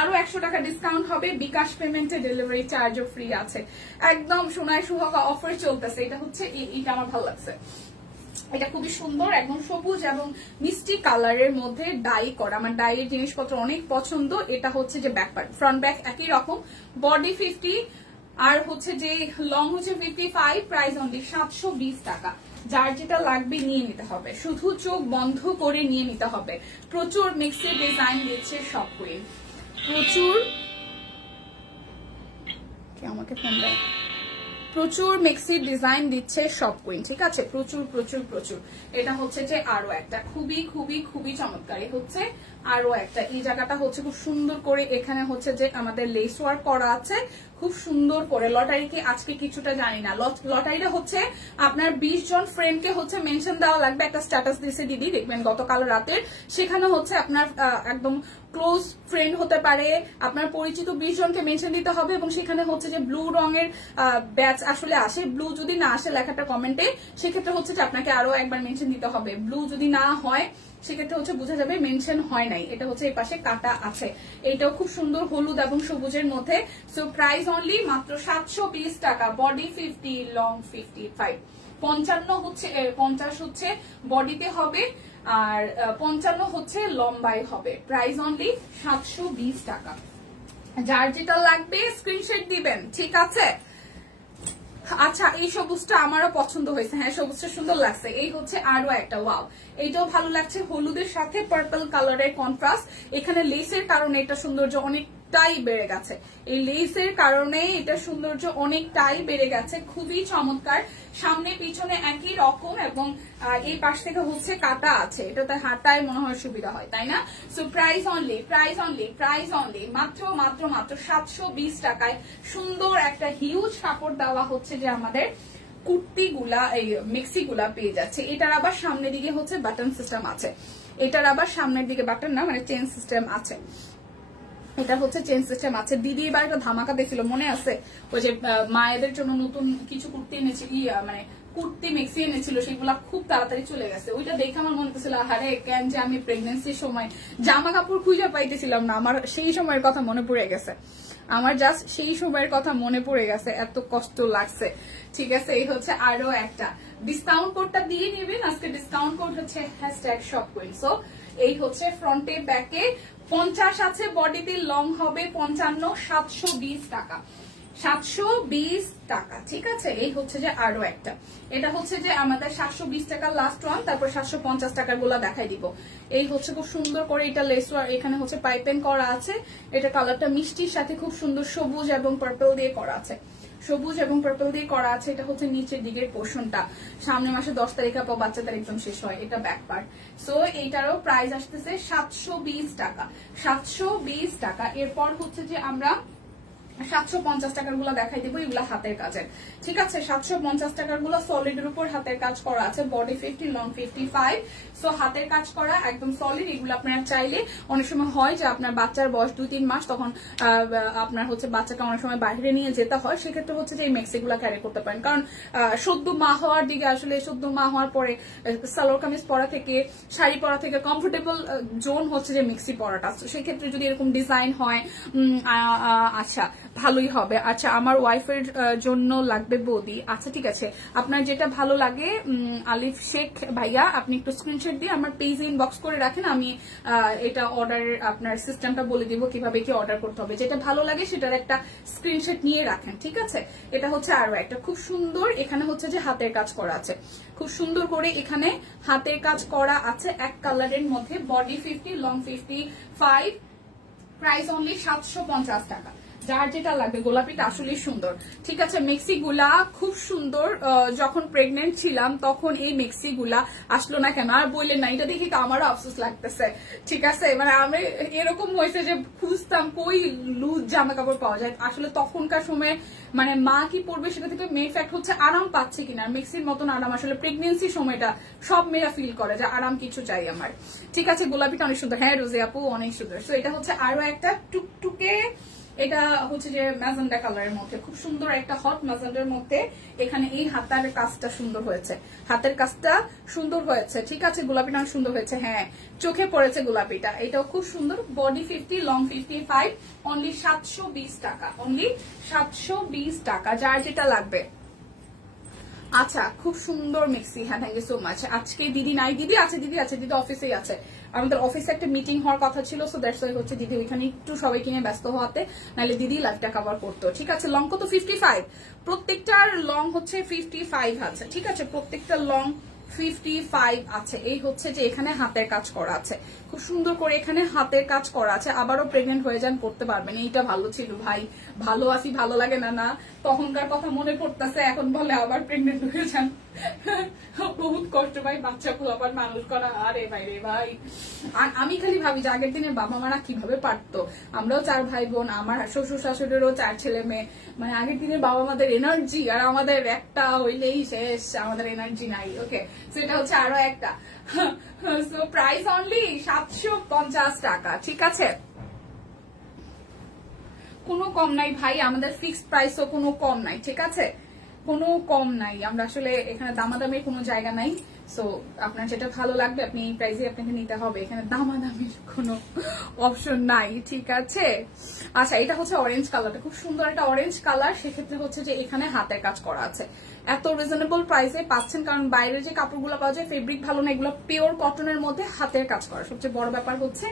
আরো 100 টাকা ডিসকাউন্ট হবে। বিকাশ পেমেন্টে ডেলিভারি চার্জও ফ্রি আছে। একদম সোনায় সুহাগা অফার চলতেছে। এটা হচ্ছে এটা আমার ভালো লাগছে, এটা খুবই সুন্দর, একদম সবুজ এবং মিষ্টি কালারের মধ্যে ডাই করা। আমার ডাইয়ের জিনিসপত্র অনেক পছন্দ। এটা হচ্ছে যে ব্যাক পার্ট, ফ্রন্ট ব্যাক একই রকম। বডি 50 আর হচ্ছে যে লং হচ্ছে 55, প্রাইস অনলি 720 টাকা। যার যেটা লাগবে নিয়ে নিতে হবে, শুধু চোখ বন্ধ করে নিয়ে নিতে হবে। প্রচুর মিক্সি ডিজাইন দিচ্ছে শপকুইন, প্রচুর, আমাকে ফোন দেয়, প্রচুর মিক্সি ডিজাইন দিচ্ছে শপকুইন। ঠিক আছে, প্রচুর প্রচুর প্রচুর। এটা হচ্ছে যে আরো একটা খুবই খুবই খুবই চমৎকার। হচ্ছে আরো একটা, এই জায়গাটা হচ্ছে খুব সুন্দর করে, এখানে হচ্ছে যে আমাদের লেস ওয়ার্ক করা আছে, খুব খুব সুন্দর করে লটারি কি আজকে কিছুটা জানি না, লটারিটা হচ্ছে আপনার 20 জন ফ্রেন্ডকে হচ্ছে মেনশন দেওয়া লাগবে। একটা স্ট্যাটাস দিয়েছে দিদি, দেখবেন গতকাল রাতের, সেখানে হচ্ছে আপনার একদম ক্লোজ ফ্রেন্ড হতে পারে, আপনার পরিচিত 20 জনকে মেনশন দিতে হবে এবং সেখানে হচ্ছে যে ব্লু রঙের ব্যাচ আসলে আসে, ব্লু যদি না আসে লেখাটা কমেন্টে, সেক্ষেত্রে হচ্ছে যে আপনাকে আরো একবার মেনশন দিতে হবে। ব্লু যদি না হয় সেক্ষেত্রে হচ্ছে বোঝা যাবে মেনশন হয় নাই। এটা হচ্ছে এই পাশে কাটা আছে, এইটাও খুব সুন্দর হলুদ এবং সবুজের মধ্যে। সো প্রাইস অনলি মাত্র 720 টাকা, বডি 50, লং 55। 50 হচ্ছে বডিতে হবে আর 55 হচ্ছে লম্বাই হবে। প্রাইস অনলি 720 টাকা। যার যেটা লাগবে স্ক্রিনশট দিবেন, ঠিক আছে? আচ্ছা, এই সবুজটা আমারও পছন্দ হয়েছে, হ্যাঁ সবুজটা সুন্দর লাগছে। এই হচ্ছে আরো একটা, ওয়াও, এইটাও ভালো লাগছে, হলুদের সাথে পার্পল কালারের কন্ট্রাস্ট। এখানে লেসের কারণে এটা সৌন্দর্য অনেকটাই বেড়ে গেছে, এই লেসের কারণে এটা সৌন্দর্য অনেকটাই বেড়ে গেছে, খুবই চমৎকার। সামনে পিছনে একই রকম এবং এই পাশ থেকে হচ্ছে কাটা আছে, এটাতে হাঁটায় মনে হয় সুবিধা হয়, তাই না? সো প্রাইস অনলি মাত্র 720 টাকায় সুন্দর একটা হিউজ কাপড় দেওয়া হচ্ছে যে আমাদের কুর্তি গুলা, এই মেক্সি গুলা পেয়ে যাচ্ছে। এটার আবার সামনের দিকে হচ্ছে বাটন সিস্টেম আছে, এটার আবার সামনের দিকে বাটন না, মানে চেন সিস্টেম আছে। এটা হচ্ছে চেন সিস্টেম আছে। দিদি এবার একটা ধামাকা দেখছিল, মনে আছে? ওই যে মায়েদের জন্য নতুন কিছু কুর্তি এনেছে, মানে কুর্তি মেক্সি এনেছিল, সেগুলা খুব তাড়াতাড়ি চলে গেছে। ওইটা দেখে আমার মনে হচ্ছিল, আরে কেন যে আমি প্রেগনেন্সির সময় জামা কাপড় খুঁজে পাইতেছিলাম না, আমার সেই সময়ের কথা মনে পড়ে গেছে, আমার জাস্ট সেই সময়ের কথা মনে পড়ে গেছে, এত কষ্ট লাগছে। ঠিক আছে, এই হচ্ছে আরো একটা ডিসকাউন্ট কোডটা দিয়ে নেবেন আজকে। ডিসকাউন্ট কোড হচ্ছে #shopqueen। সো এই হচ্ছে ফ্রন্টে ব্যাকে 50 আছে, বডিতে লং হবে 55, 720 টাকা, 720 টাকা। ঠিক আছে, এই হচ্ছে যে আরো একটা, এটা হচ্ছে যে আমাদের 720 টাকা লাস্ট ওয়ান, তারপর 750 টাকার গুলা দেখাই দিব। এই হচ্ছে খুব সুন্দর করে এটা লেস, এখানে হচ্ছে পাইপেন করা আছে, এটা কালারটা মিষ্টির সাথে খুব সুন্দর সবুজ এবং পার্পল দিয়ে করা আছে, সবুজ এবং পার্পল দিয়ে করা আছে। এটা হচ্ছে নিচের দিকের পোর্শনটা, সামনে মাসে 10 তারিখ পর বাচ্চাদের এক্সাম শেষ হয়, এটা ব্যাক পার্ট। সো এইটারও প্রাইস আসতেছে 720 টাকা, 720 টাকা। এরপর হচ্ছে যে আমরা 750 টাকার গুলা দেখাই দিব, এগুলা হাতের কাজের। ঠিক আছে, 750 টাকার গুলা সলিডের উপর হাতের কাজ করা আছে, বডি 50, লং 55। সো হাতের কাজ করা একদম সলিড। এগুলো আপনারা চাইলে, অনেক সময় হয় যে আপনার বাচ্চার বয়স 2-3 মাস, তখন আপনার হচ্ছে বাচ্চাকে অনেক সময় বাইরে নিয়ে যেতে হয়, সেক্ষেত্রে হচ্ছে যে এই মেক্সি গুলা ক্যারি করতে পারেন। কারণ সদ্য মা হওয়ার দিকে, আসলে সদ্য মা হওয়ার পরে সালোয়ার কামিজ পরা থেকে, শাড়ি পরা থেকে কমফোর্টেবল জোন হচ্ছে যে মেক্সি পরাটা। সেক্ষেত্রে যদি এরকম ডিজাইন হয়, আচ্ছা ভালোই হবে। আচ্ছা, আমার ওয়াইফের জন্য লাগবে বৌদি। আচ্ছা ঠিক আছে, আপনার যেটা ভালো লাগে আলিফ শেখ ভাইয়া, আপনি একটু স্ক্রিনশট দিয়ে আমার পেজে ইনবক্স করে রাখেন, আমি এটা অর্ডার আপনার সিস্টেমটা বলে দিব কিভাবে কি অর্ডার করতে হবে। যেটা ভালো লাগে সেটার একটা স্ক্রিনশট নিয়ে রাখেন, ঠিক আছে? এটা হচ্ছে আরো একটা খুব সুন্দর, এখানে হচ্ছে যে হাতের কাজ করা আছে, খুব সুন্দর করে এখানে হাতের কাজ করা আছে এক কালারের মধ্যে, বডি 50, লং 55। প্রাইস অনলি 750 টাকা। যার যেটা লাগবে, গোলাপিটা আসলে সুন্দর। ঠিক আছে, মেক্সি গুলা খুব সুন্দর। যখন প্রেগনেন্ট ছিলাম তখন এই মেক্সি গুলা আসলো না কেন, আর বললেন না, এটা দেখি তো আমারও আফসোস লাগতেছে। ঠিক আছে, মানে আমি এরকম হয়েছে যে খুঁজতাম কই লুজ জামা কাপড় পাওয়া যায়। আসলে তখনকার সময় মানে মা কি পরবে সেটা থেকে মেন ফ্যাক্ট হচ্ছে আরাম পাচ্ছে কিনা। মেক্সির মতন আরাম আসলে প্রেগনেন্সির সময়টা সব মেয়েরা ফিল করে যে আরাম কিছু চাই আমার। ঠিক আছে, গোলাপিটা অনেক সুন্দর, হ্যাঁ রোজে আপু অনেক সুন্দর। তো এটা হচ্ছে আরো একটা টুকটুকে, এটা হচ্ছে যে ম্যাজেন্ডা কালারের মধ্যে, খুব সুন্দর একটা হট ম্যাজেন্ডার মধ্যে। এখানে এই হাতের কাজটা সুন্দর হয়েছে, হাতের কাজটা সুন্দর হয়েছে। ঠিক আছে, গোলাপিটা অনেক সুন্দর হয়েছে, হ্যাঁ চোখে পড়েছে গোলাপিটা। এটাও খুব সুন্দর, বডি 50, লং 55, অনলি 720 টাকা, অনলি 720 টাকা। যার যেটা লাগবে। আচ্ছা, খুব সুন্দর মেক্সি, হ্যাঁ থ্যাংক ইউ সো মাচ। আজকে দিদি নাই, দিদি আছে, দিদি আছে, দিদি অফিসেই আছে। আমাদের অফিসে একটা মিটিং হওয়ার কথা ছিল, সো দ্যাটস ওয়াই হচ্ছে দিদি ওইখানে একটু সবাইকে নিয়ে ব্যস্ত হওয়াতে, নাহলে দিদি লাইভটা কভার করতো। ঠিক আছে, লং কত? 55, প্রত্যেকটার লং হচ্ছে 55 আছে। ঠিক আছে, প্রত্যেকটা লং 55 আছে। এই হচ্ছে যে এখানে হাতের কাজ করা আছে, খুব সুন্দর করে এখানে হাতের কাজ করা আছে। আবারও প্রেগনেন্ট হয়ে যান, করতে পারবেন। এইটা ভালো ছিল ভাই, ভালো আছি, ভালো লাগে না, না তখনকার কথা মনে পড়তেছে, এখন বলে আবার প্রেগনেন্ট হয়ে যান। বহুত কষ্ট ভাই বাচ্চা পোলাপান মানুষ করা। আরে ভাই রে ভাই, আমি খালি ভাবি যে আগের দিনের বাবা মারা কিভাবে পারতো। আমরাও 4 ভাই বোন, আমার শ্বশুর শাশুড়িরও 4 ছেলে মেয়ে, মানে আগের দিনের বাবা মাদের এনার্জি আর আমাদের একটা হইলেই শেষ, আমাদের এনার্জি নাই। ওকে, সো এটা হচ্ছে আরো একটা। সো প্রাইস অনলি 750 টাকা, ঠিক আছে, কোনো কম নাই ভাই, আমাদের ফিক্সড প্রাইসও কোনো কম নাই, ঠিক আছে, কোনো কম নাই। আমরা আসলে এখানে দামাদামির কোনো জায়গা নাই। সো আপনার যেটা ভালো লাগবে আপনি এই প্রাইসে আপনাকে নিতে হবে, এখানে দামাদামির কোনো অপশন নাই, ঠিক আছে। আচ্ছা, এটা হচ্ছে অরেঞ্জ কালারটা, খুব সুন্দর একটা অরেঞ্জ কালার। সেক্ষেত্রে হচ্ছে যে এখানে হাতের কাজ করা আছে, এত রিজনেবল প্রাইসে পাচ্ছেন, কারণ বাইরে যে কাপড়গুলো পাওয়া যায় ফেব্রিক ভালো না, এগুলো পিওর কটনের মধ্যে হাতের কাজ করা, সবচেয়ে বড় ব্যাপার হচ্ছে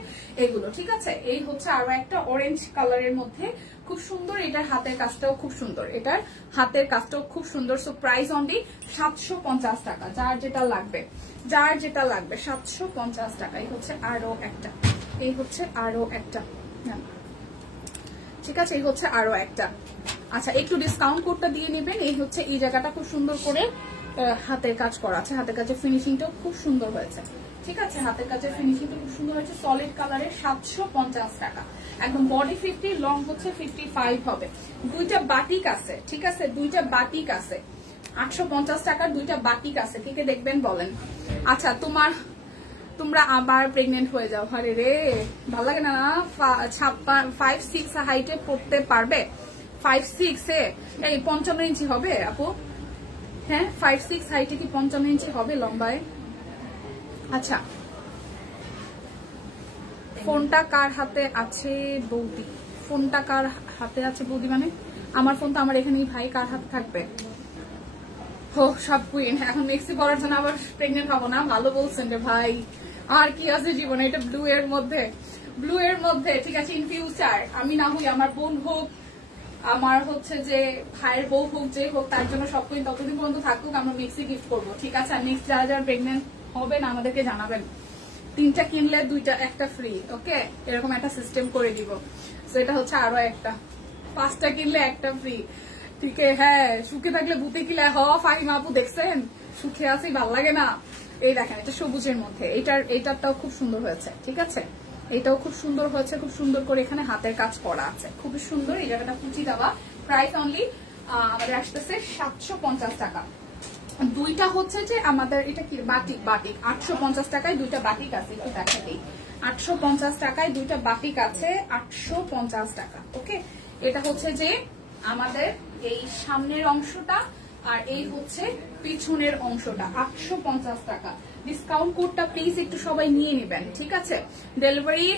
এগুলো, ঠিক আছে। এই হচ্ছে আরো একটা অরেঞ্জ কালারের মধ্যে খুব সুন্দর, এটার হাতের কাজটাও খুব সুন্দর, এটার হাতের কাজটাও খুব সুন্দর। সো প্রাইস অনলি 750 টাকা, যার যেটা লাগবে, যার যেটা লাগবে 750 টাকা। এই হচ্ছে আরো একটা, এই হচ্ছে আরো একটা, ঠিক আছে, এই হচ্ছে আরো একটা। আচ্ছা, একটু ডিসকাউন্ট কোডটা দিয়ে নেবেন। এই হচ্ছে এই জায়গাটা খুব সুন্দর করে হাতের কাজ করা আছে, হাতের কাজের ফিনিশিংটাও খুব সুন্দর হয়েছে, ঠিক আছে, হাতের কাজের ফিনিশিংটা খুব সুন্দর হয়েছে। সলিড কালারের 750 টাকা, একদম বডি 50, লং হচ্ছে 55 হবে। দুইটা বাটিক আছে, ঠিক আছে, দুইটা বাটিক আছে, 850 টাকার দুইটা বাটিক আছে, কে কে দেখবেন বলেন। আচ্ছা, তোমরা আবার প্রেগনেন্ট হয়ে যাও, আরে রে ভালো লাগে না। 5'6" হাইটে পড়তে পারবে? 5'6" এই 55 ইঞ্চি হবে আপু? হ্যাঁ, 5'6" হাইটে কি 55 ইঞ্চি হবে লম্বায়? আচ্ছা, ফোনটা কার হাতে আছে বৌদি? ফোনটা কার হাতে আছে বৌদি মানে আমার ফোন তো আমার এখানেই, ভাই কার হাতে থাকবে? হো, সব কুইন। এখন মেক্সি পরার জন্য আবার প্রেগনেন্ট হবো না? ভালো বলছেন রে ভাই, আর কি আছে জীবনে। এটা ব্লু এর মধ্যে, ব্লু এর মধ্যে, ঠিক আছে। ইন ফিউচার আমি না হই, আমার বোন হোক, আমার হচ্ছে যে ভাইয়ের বউ হোক, যে হোক, তার জন্য সব কুইন ততদিন পর্যন্ত থাকুক, আমরা মেক্সি গিফট করবো, ঠিক আছে। আর নেক্সট যারা যারা প্রেগনেন্ট হবেন আমাদেরকে জানাবেন, 3টা কিনলে 2টা একটা ফ্রি, ওকে, এরকম একটা সিস্টেম করে দিব। সো এটা হচ্ছে আরো একটা, 5টা কিনলে একটা ফ্রি, ঠিক আছে। হ্যাঁ, সুখে থাকলে ভূতে কিলে হ, ফাহিমা আপু দেখছেন, সুখে আছি ভাল লাগে না। এই দেখেন, এটা সবুজের মধ্যে, এইটারটাও খুব সুন্দর হয়েছে, ঠিক আছে, এটাও খুব সুন্দর হয়েছে, খুব সুন্দর করে এখানে হাতের কাজ করা আছে, খুবই সুন্দর। এই জায়গাটা কুচি দেওয়া, প্রাইস অনলি আমাদের আসতেছে 750 টাকা। দুইটা হচ্ছে যে আমাদের এটা কি বাটিক, 850 টাকায় দুইটা বাটিক আছে, একটু দেখাতেই 850 টাকায় দুইটা বাটিক আছে, 850 টাকা, ওকে। এটা হচ্ছে যে আমাদের এই সামনের অংশটা, আর এই হচ্ছে পিছনের অংশটা, 850 টাকা। ডিসকাউন্ট কোডটা প্লিজ একটু সবাই নিয়ে নেবেন, ঠিক আছে। ডেলিভারি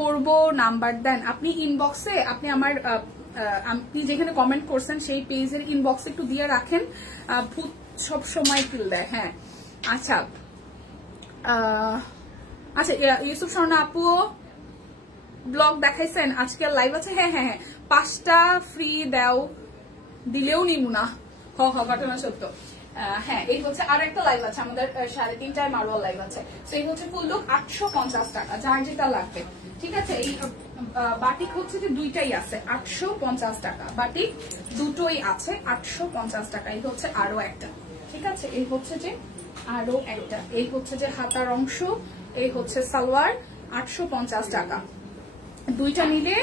করব, নাম্বার দেন আপনি ইনবক্সে, আপনি আমার আপনি যেখানে কমেন্ট করছেন সেই পেজের ইনবক্সে একটু দিয়ে রাখেন, ভূত সব সময় কিল দেয়। হ্যাঁ, আচ্ছা আচ্ছা, ইউসুফ স্বর্ণা আপু ব্লগ দেখাইছেন, আজকে লাইভ আছে? হ্যাঁ হ্যাঁ হ্যাঁ, 5টা ফ্রি দাও, দিলেও নিব না, ঘটনা সত্য। হ্যাঁ, এই হচ্ছে আর একটা লাইভ আছে আমাদের 3:30টায় মারওয়াল লাইভ আছে। তো এই হচ্ছে ফুল লুক 850 টাকা, যার যেটা লাগবে, ঠিক আছে। এই বাটিক হচ্ছে যে দুইটাই আছে, 850 টাকা, বাটিক দুটোই আছে, 850 টাকা। এই হচ্ছে আরো একটা, ঠিক আছে, এই হচ্ছে যে আরো একটা, এই হচ্ছে যে হাতার অংশ, এই হচ্ছে সালোয়ার, 850 টাকা। দুইটা নিলে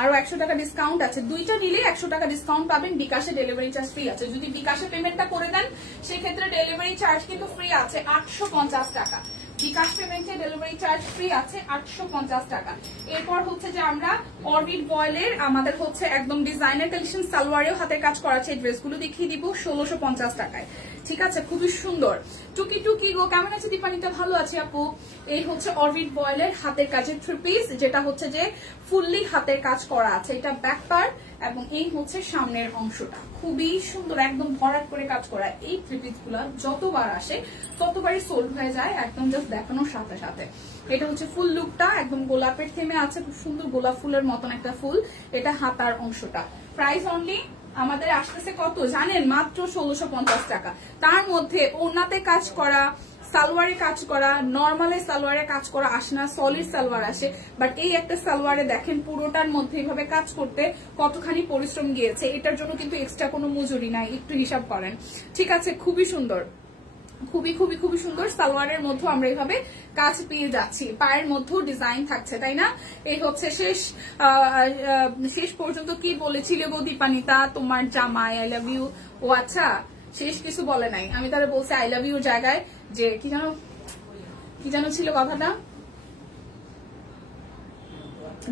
আরো 100 টাকা ডিসকাউন্ট আছে, দুইটা নিলে 100 টাকা ডিসকাউন্ট পাবেন। বিকাশে ডেলিভারি চার্জ ফ্রি আছে, যদি বিকাশে পেমেন্টটা করে দেন সেক্ষেত্রে ডেলিভারি চার্জ কিন্তু ফ্রি আছে 850 টাকা। বিকাশ পেমেন্টে ডেলিভারি চার্জ ফ্রি আছে 850 টাকা। এরপর হচ্ছে যে আমরা অরবিট বয়েলের আমাদের হচ্ছে একদম ডিজাইনার কালেকশন, সালোয়ারেও হাতের কাজ করা আছে, এই ড্রেসগুলো দেখিয়ে দিব 1650 টাকায়, ঠিক আছে, খুবই সুন্দর। টুকি টুকি গো, কেমন আছে দীপানিতা? ভালো আছে আপু। এই হচ্ছে অরবিট বয়েলের হাতের কাজের 3 পিস, যেটা হচ্ছে যে ফুললি হাতের কাজ করা আছে, এটা ব্যাক পার্ট এবং এই হচ্ছে সামনের অংশটা, খুবই সুন্দর, একদম ভরাট করে কাজ করা। এই 3 পিস গুলা যতবার আসে ততবারই সোল্ড হয়ে যায়, একদম জাস্ট দেখানোর সাথে সাথে। এটা হচ্ছে ফুল লুকটা, একদম গোলাপের থেমে আছে, খুব সুন্দর গোলাপ ফুলের মতন একটা ফুল, এটা হাতার অংশটা। প্রাইস অনলি আমাদের আসতেছে কত জানেন? মাত্র 1650 টাকা। তার মধ্যে ওনাতে কাজ করা, সালোয়ারে কাজ করা, নর্মালে সালোয়ারে কাজ করা আসে না, সলিড সালোয়ার আসে। বাট এই একটা সালোয়ারে দেখেন পুরোটার মধ্যে এইভাবে কাজ করতে কতখানি পরিশ্রম গিয়েছে। এটার জন্য কিন্তু এক্সট্রা কোনো মজুরি নাই, একটু হিসাব করেন। ঠিক আছে, খুবই সুন্দর, খুবই খুবই খুবই সুন্দর। সালোয়ারের মধ্যে আমরা এইভাবে কাজ পেয়ে যাচ্ছি, পায়ের মধ্যেও ডিজাইন থাকছে, তাই না? এই হচ্ছে শেষ পর্যন্ত কি বলেছিলে গো দীপানিতা তোমার জামাই আই লাভ ইউ? ও আচ্ছা, শেষ কিছু বলে নাই, আমি তাহলে বলছি আই লাভ ইউ জায়গায় যে কি যেন ছিল কথাটা,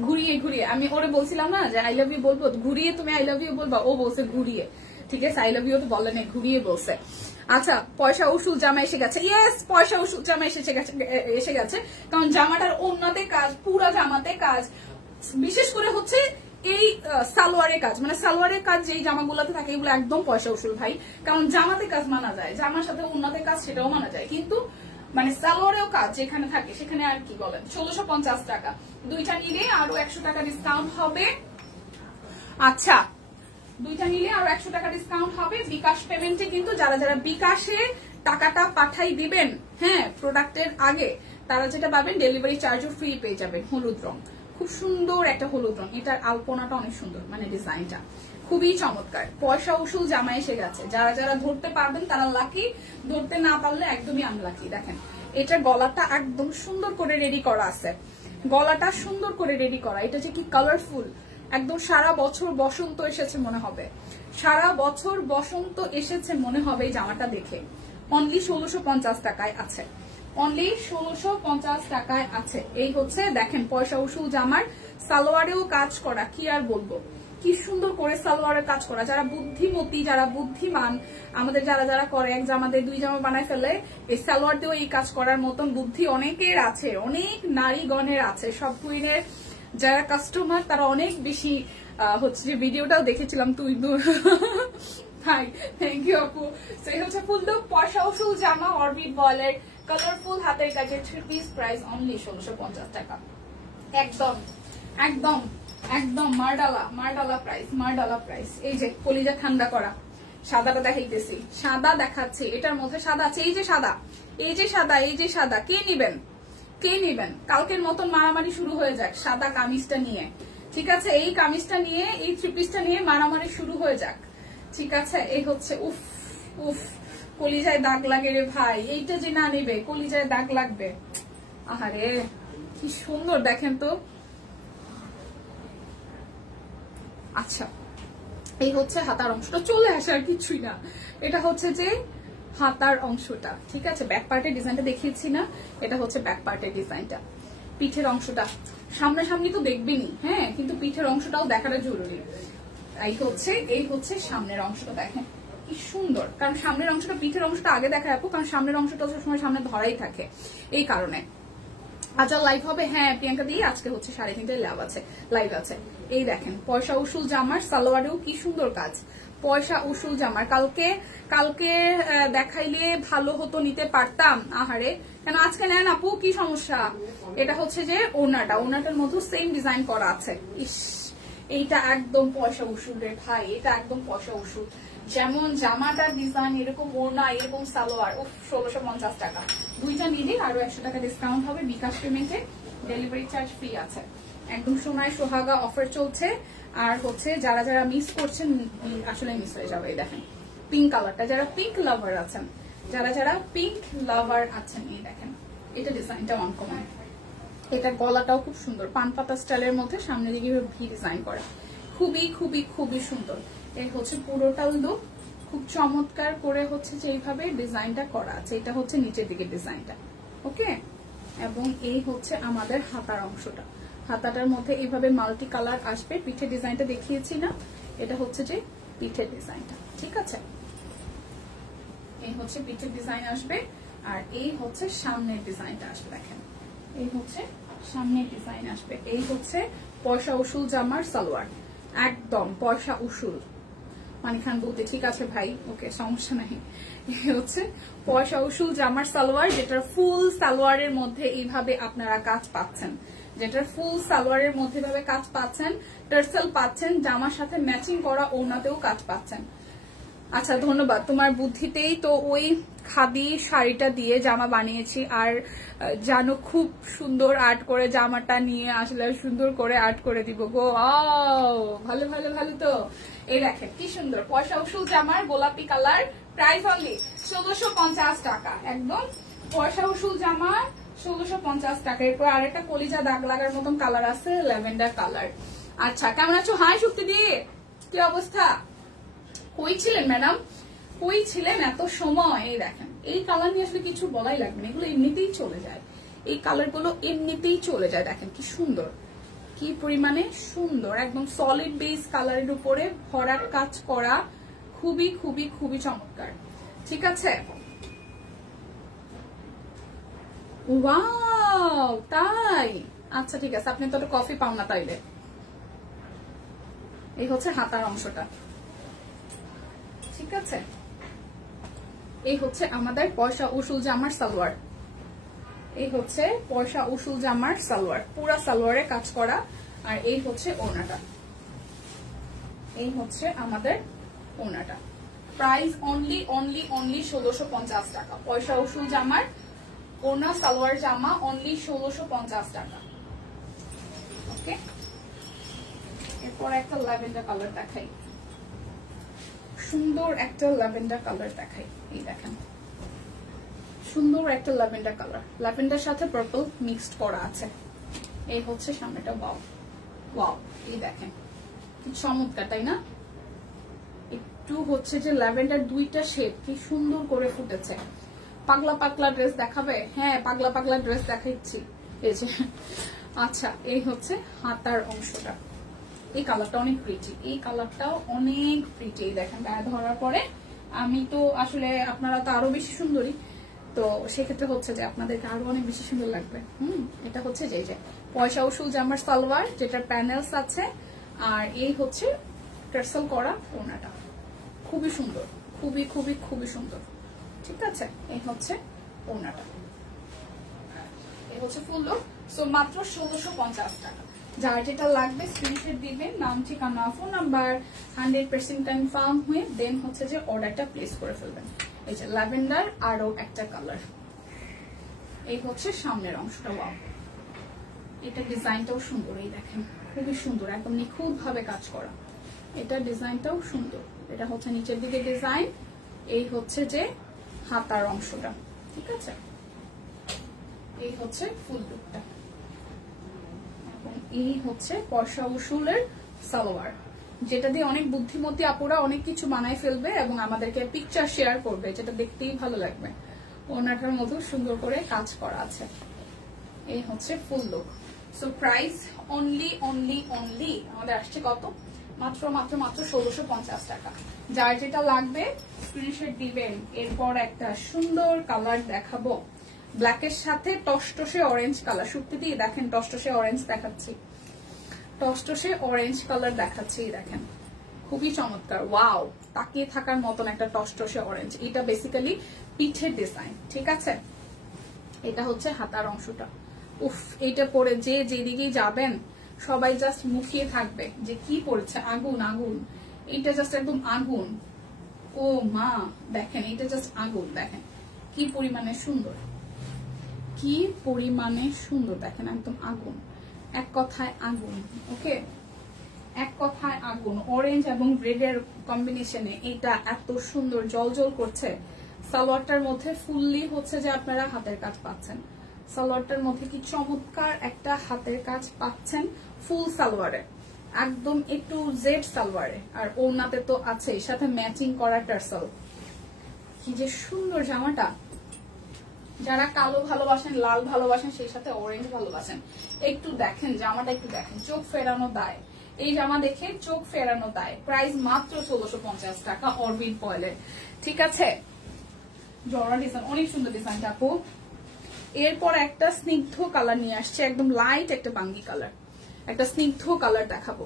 ঘুরিয়ে ঘুরিয়ে আমি ওরে বলছিলাম না যে আই লাভ ইউ বলবো, ঘুরিয়ে তুমি আই লাভ ইউ বলবা, ও বলছে ঘুরিয়ে। ঠিক আছে, আই লাভ ইউ তো বলে নাই, ঘুরিয়ে বলছে। আচ্ছা, পয়সা উসুল জামা এসে গেছে। ইয়েস, পয়সা উসুল জামা এসে গেছে, কারণ জামাটার ওন্নাতে কাজ, পুরা জামাতে কাজ, বিশেষ করে হচ্ছে এই সালোয়ারের কাজ, মানে সালোয়ারের কাজ যেই জামাগুলোতে থাকে এগুলো একদম পয়সা উসুল ভাই। কারণ জামাতে কাজ মানা যায়, জামার সাথে ওন্নাতে কাজ সেটাও মানা যায়, কিন্তু মানে সালোয়ারেও কাজ যেখানে থাকে সেখানে আর কি বলেন। 1650 টাকা, দুইটা নিলে আরো 100 টাকা ডিসকাউন্ট হবে। আচ্ছা, দুইটা নিলে আরো 100 টাকা ডিসকাউন্ট হবে। বিকাশ পেমেন্টে কিন্তু যারা যারা বিকাশে টাকাটা পাঠাই দিবেন, হ্যাঁ, প্রোডাক্টের আগে, তারা যেটা পাবেন ডেলিভারি চার্জও ফ্রি পেয়ে যাবেন। হলুদ রং, খুব সুন্দর একটা হলুদ রং, এটার আলপনাটা অনেক সুন্দর, মানে ডিজাইনটা খুবই চমৎকার। পয়সা উসুল জামা এসে গেছে, যারা যারা ধরতে পারবেন তারা লাকি, ধরতে না পারলে একদমই আনলাকি। দেখেন এটার গলাটা একদম সুন্দর করে রেডি করা আছে, গলাটা সুন্দর করে রেডি করা। এটা যে কি কালারফুল, একদম সারা বছর বসন্ত এসেছে মনে হবে, সারা বছর বসন্ত এসেছে মনে হবে এই জামাটা দেখে। অনলি 1650 টাকায় আছে, অনলি 1650 টাকায় আছে। এই হচ্ছে দেখেন পয়সা উসুল জামার সালোয়ারেও কাজ করা, কি আর বলবো, কি সুন্দর করে সালোয়ারের কাজ করা। যারা বুদ্ধিমতী, যারা বুদ্ধিমান, আমাদের যারা যারা করে এক জামাতে 2 জামা বানায় ফেলে, এই সালোয়ার দিয়েও এই কাজ করার মতন বুদ্ধি অনেকের আছে, অনেক নারীগণের আছে। সব কুইনের যারা কাস্টমার তারা অনেক বেশি হচ্ছে যে ভিডিওটাও দেখেছিলাম তুই হাই, থ্যাংক ইউ আপু। তো এই হচ্ছে ফুল লুক পয়সা উসুল জামা, অরবিট বয়েলের কালারফুল হাতের কাজের 3 পিস, প্রাইস অনলি 1650 টাকা। একদম একদম একদম মারডালা প্রাইস, মারডালা প্রাইস। এই যে কলিজা ঠান্ডা করা সাদাটা দেখাইতেছি, সাদা দেখাচ্ছি, এটার মধ্যে সাদা আছে, এই যে সাদা, এই যে সাদা, এই যে সাদা। কে নিবেন, কে নিবেন? কালকের মতন মারামারি শুরু হয়ে যাক সাদা কামিজটা নিয়ে, ঠিক আছে? এই কামিজটা নিয়ে, এই 3 পিসটা নিয়ে মারামারি শুরু হয়ে যাক, ঠিক আছে? এই হচ্ছে উফ উফ, কলিজায় দাগ লাগে রে ভাই, এইটা যে না নিবে কলিজায় দাগ লাগবে। আহারে কি সুন্দর দেখেন তো। আচ্ছা, এই হচ্ছে হাতার অংশটা, চলে আসে আর কিছুই না। এটা হচ্ছে যে হাতার অংশটা, ঠিক আছে? ব্যাক পার্টের ডিজাইনটা দেখিয়েছি না, এটা হচ্ছে ব্যাক পার্টের ডিজাইনটা। পিঠের অংশটা সামনাসামনি তো দেখবেনই, হ্যাঁ, কিন্তু পিঠের অংশটাও দেখাটা জরুরি। এই হচ্ছে সামনের অংশটা, দেখেন কি সুন্দর। কারণ সামনের অংশটা, পিঠের অংশটা আগে দেখায় আপু, কারণ সামনের অংশটা সবসময় সামনে ধরাই থাকে, এই কারণে। আচ্ছা, লাইভ হবে, হ্যাঁ প্রিয়াঙ্কা দিয়ে আজকে হচ্ছে 3:30 লাইভ আছে। এই দেখেন পয়সা উসুল জামার সালোয়ারেও কি সুন্দর কাজ, পয়সা উসুল জামার। কালকে দেখাইলে ভালো হতো, নিতে পারতাম। আহারে, কেন আজকে নেন আপু, কি সমস্যা? এটা হচ্ছে যে ওনাটার মধ্যে সেম ডিজাইন করা আছে। ইস, এইটা একদম পয়সা উসুল রে ভাই, এটা একদম পয়সা উসুল। যেমন জামাটার ডিজাইন, এরকম ওড়না, এরকম সালোয়ার, উফ, 1650 টাকা। দুইটা নিলে আরো 100 টাকা ডিসকাউন্ট হবে। বিকাশ পেমেন্টে ডেলিভারি চার্জ ফ্রি আছে। একদম সোনায় সোহাগা অফার চলছে। আর হচ্ছে যারা যারা মিস করছেন, আসলে মিস হয়ে যাবে। দেখেন পিঙ্ক কালারটা, যারা পিঙ্ক লাভার আছেন, এই দেখেন এটা ডিজাইনটা অনকমন। এটা গলাটাও খুব সুন্দর, পান পাতা স্টাইলের মধ্যে সামনের দিকে ভি ডিজাইন করা, খুবই খুবই খুবই সুন্দর। এই হচ্ছে পুরোটা লুক, খুব চমৎকার করে হচ্ছে যে এইভাবে ডিজাইনটা করা আছে। এটা হচ্ছে নিচের দিকে ডিজাইনটা, ওকে। এবং এই হচ্ছে আমাদের হাতার অংশটা, হাতাটার মধ্যে এইভাবে মাল্টি কালার আসবে। পিঠের ডিজাইনটা দেখিয়েছি না, এটা হচ্ছে যে পিঠের ডিজাইনটা, ঠিক আছে? এই হচ্ছে পিঠের ডিজাইন আসবে, আর এই হচ্ছে সামনের ডিজাইনটা আসবে। দেখেন এই হচ্ছে সামনের ডিজাইন আসবে। এই হচ্ছে পয়সা উসুল জামার সালোয়ার, একদম পয়সা উসুল। মানি খান বলতে ঠিক আছে ভাই, ওকে, সমস্যা নাই। হচ্ছে পয়সা উসুল জামার সালোয়ার, যেটার ফুল সালোয়ারের মধ্যে এইভাবে আপনারা কাজ পাচ্ছেন, যেটার ফুল সালোয়ারের মধ্যে ভাবে কাজ পাচ্ছেন, টার্সেল পাচ্ছেন, জামার সাথে ম্যাচিং করা ওড়নাতেও কাজ পাচ্ছেন। আচ্ছা ধন্যবাদ, তোমার বুদ্ধিতেই তো ওই খাদি শাড়িটা দিয়ে জামা বানিয়েছি। আর জানো খুব সুন্দর আর্ট করে জামাটা নিয়ে আসলে সুন্দর করে আর্ট করে দিব গো। ভালো ভালো ভালো। তো এই দেখেন কি সুন্দর পয়সা উসুল জামার গোলাপি কালার, প্রাইস অনলি 1650 টাকা। একদম পয়সা উসুল জামা 1650 টাকা। এরপর আরেকটা কলিজা দাগ লাগার মতন কালার আছে, ল্যাভেন্ডার কালার। আচ্ছা কেমন আছো? হাই শক্তি দিয়ে, কি অবস্থা? কই ছিলেন ম্যাডাম, কই ছিলেন এত সময়? এই দেখেন এই কালার নিয়ে আসলে কিছু বলাই লাগবে না, এগুলো এমনিতেই চলে যায়, এই কালার গুলো এমনিতেই চলে যায়। দেখেন কি সুন্দর, কি পরিমাণে সুন্দর, একদম সলিড বেস কালারের উপরে ভরাট কাজ করা, খুবই খুবই খুবই চমৎকার। ঠিক আছে, ওয়াও তাই? আচ্ছা ঠিক আছে, আপনি তো কফি পান না তাইলে। এই হচ্ছে হাতার অংশটা, ঠিক আছে। এই হচ্ছে আমাদের পয়সা উসুল জামার সালোয়ার, এই হচ্ছে পয়সা উসুল জামার সালোয়ার, পুরা সালোয়ারে কাজ করা। আর এই হচ্ছে ওড়নাটা, এই হচ্ছে আমাদের ওড়নাটা। প্রাইস অনলি অনলি অনলি 1650 টাকা। পয়সা উসুল জামার ওড়না সালোয়ার জামা অনলি 1650 টাকা। ওকে, এরপর একটা ল্যাভেন্ডার কালার দেখাই, সুন্দর একটা ল্যাভেন্ডার কালার দেখাই। এই দেখেন সুন্দর একটা ল্যাভেন্ডার কালার, ল্যাভেন্ডার সাথে পার্পল মিক্সড করা আছে। এই হচ্ছে সামনেটা, ওয়াও ওয়াও, এই দেখেন কি চমৎকার তাই না? একটু হচ্ছে যে ল্যাভেন্ডার দুইটা শেড কি সুন্দর করে ফুটেছে। পাগলা পাগলা ড্রেস দেখাবে? হ্যাঁ পাগলা পাগলা ড্রেস দেখাচ্ছি, এই যে। আচ্ছা এই হচ্ছে হাতার অংশটা, এই কালারটা অনেক প্রিটি, এই কালারটাও অনেক প্রিটি। দেখেন গায়ে ধরার পরে আমি তো আসলে, আপনারা তো আরো বেশি সুন্দরী, তো সেক্ষেত্রে হচ্ছে যে আপনাদেরকে আরো অনেক বেশি সুন্দর লাগবে। এটা হচ্ছে যে পয়সা উসুল জামার সালোয়ার, যেটা প্যানেলস আছে, আর এই হচ্ছে টার্সেল করা ওড়নাটা, খুবই সুন্দর, খুবই খুবই খুবই সুন্দর। ঠিক আছে, এই হচ্ছে ওড়নাটা, এই হচ্ছে ফুল লুক। সো মাত্র 1650 টাকা। যার যেটা লাগবে স্ক্রিনশট দিবেন, নাম ঠিকানা ফোন নাম্বার 100% কনফার্ম হয়ে দেন হচ্ছে যে অর্ডারটা প্লেস করে ফেলবেন। এই যে ল্যাভেন্ডার আরো একটা কালার, এই হচ্ছে সামনের অংশটা, ওয়াও এটা ডিজাইনটাও সুন্দর, এই দেখেন খুবই সুন্দর, একদম নিখুঁত ভাবে কাজ করা। এটা ডিজাইনটাও সুন্দর, এটা হচ্ছে নিচের দিকে ডিজাইন, এই হচ্ছে যে হাতার অংশটা। ঠিক আছে, এই হচ্ছে ফুল লুকটা, এই হচ্ছে পয়সা উসুলের সালোয়ার, যেটা দিয়ে অনেক বুদ্ধিমতী আপুরা অনেক কিছু বানাই ফেলবে এবং আমাদেরকে পিকচার শেয়ার করবে, যেটা দেখতেই ভালো লাগবে। ওনাটার মতো সুন্দর করে কাজ করা আছে। এই হচ্ছে ফুল look. So price only only only আমাদের আসছে কত? মাত্র মাত্র মাত্র 1650 টাকা। যার যেটা লাগবে স্ক্রিনশট দিবেন। এরপর একটা সুন্দর কালার দেখাবো, ব্ল্যাকের সাথে টসটসে অরেঞ্জ কালার। সত্যি দেখেন টসটসে অরেঞ্জ দেখাচ্ছি, টসটসে অরেঞ্জ কালার দেখাচ্ছি, দেখেন খুবই চমৎকার, ওয়াও তাকিয়ে থাকার মতন একটা টসটসে অরেঞ্জ। এটা বেসিক্যালি পিঠের ডিজাইন। ঠিক আছে, এটা হচ্ছে হাতার অংশটা। উফ, এইটা পরে যে যেদিকেই যাবেন সবাই জাস্ট মুখিয়ে থাকবে যে কি পড়েছে, আগুন আগুন, এটা জাস্ট একদম আগুন। ও মা দেখেন, এটা জাস্ট আগুন, দেখেন কি পরিমাণে সুন্দর, কি পরিমাণে সুন্দর, দেখেন একদম আগুন, এক কথায় আগুন। ওকে, এক কথায় আগুন। অরেঞ্জ এবং রেডের কম্বিনেশনে এটা এত সুন্দর জলজল করছে। সালোয়ারটার মধ্যে ফুললি হচ্ছে যে আপনারা হাতের কাজ পাচ্ছেন, সালোয়ারটার মধ্যে কি চমৎকার একটা হাতের কাজ পাচ্ছেন ফুল সালোয়ারে, একদম একটু জেড সালোয়ারে। আর ওড়নাতে তো আছেই, সাথে ম্যাচিং করা টার্সেল। কি যে সুন্দর জামাটা, যারা কালো ভালোবাসেন, লাল ভালোবাসেন, সেই সাথে অরেঞ্জ ভালোবাসেন, একটু দেখেন জামাটা, একটু দেখেন, চোখ ফেরানো দায়। এই জামা দেখে চোখ ফেরানো দায়। প্রাইস মাত্র 1650 টাকা অরবিট পয়েলের। ঠিক আছে, জরা ডিজাইন, অনেক সুন্দর ডিজাইনটা আপু। এরপর একটা স্নিগ্ধ কালার নিয়ে আসছে, একদম লাইট একটা বাঙ্গি কালার, একটা স্নিগ্ধ কালার দেখাবো।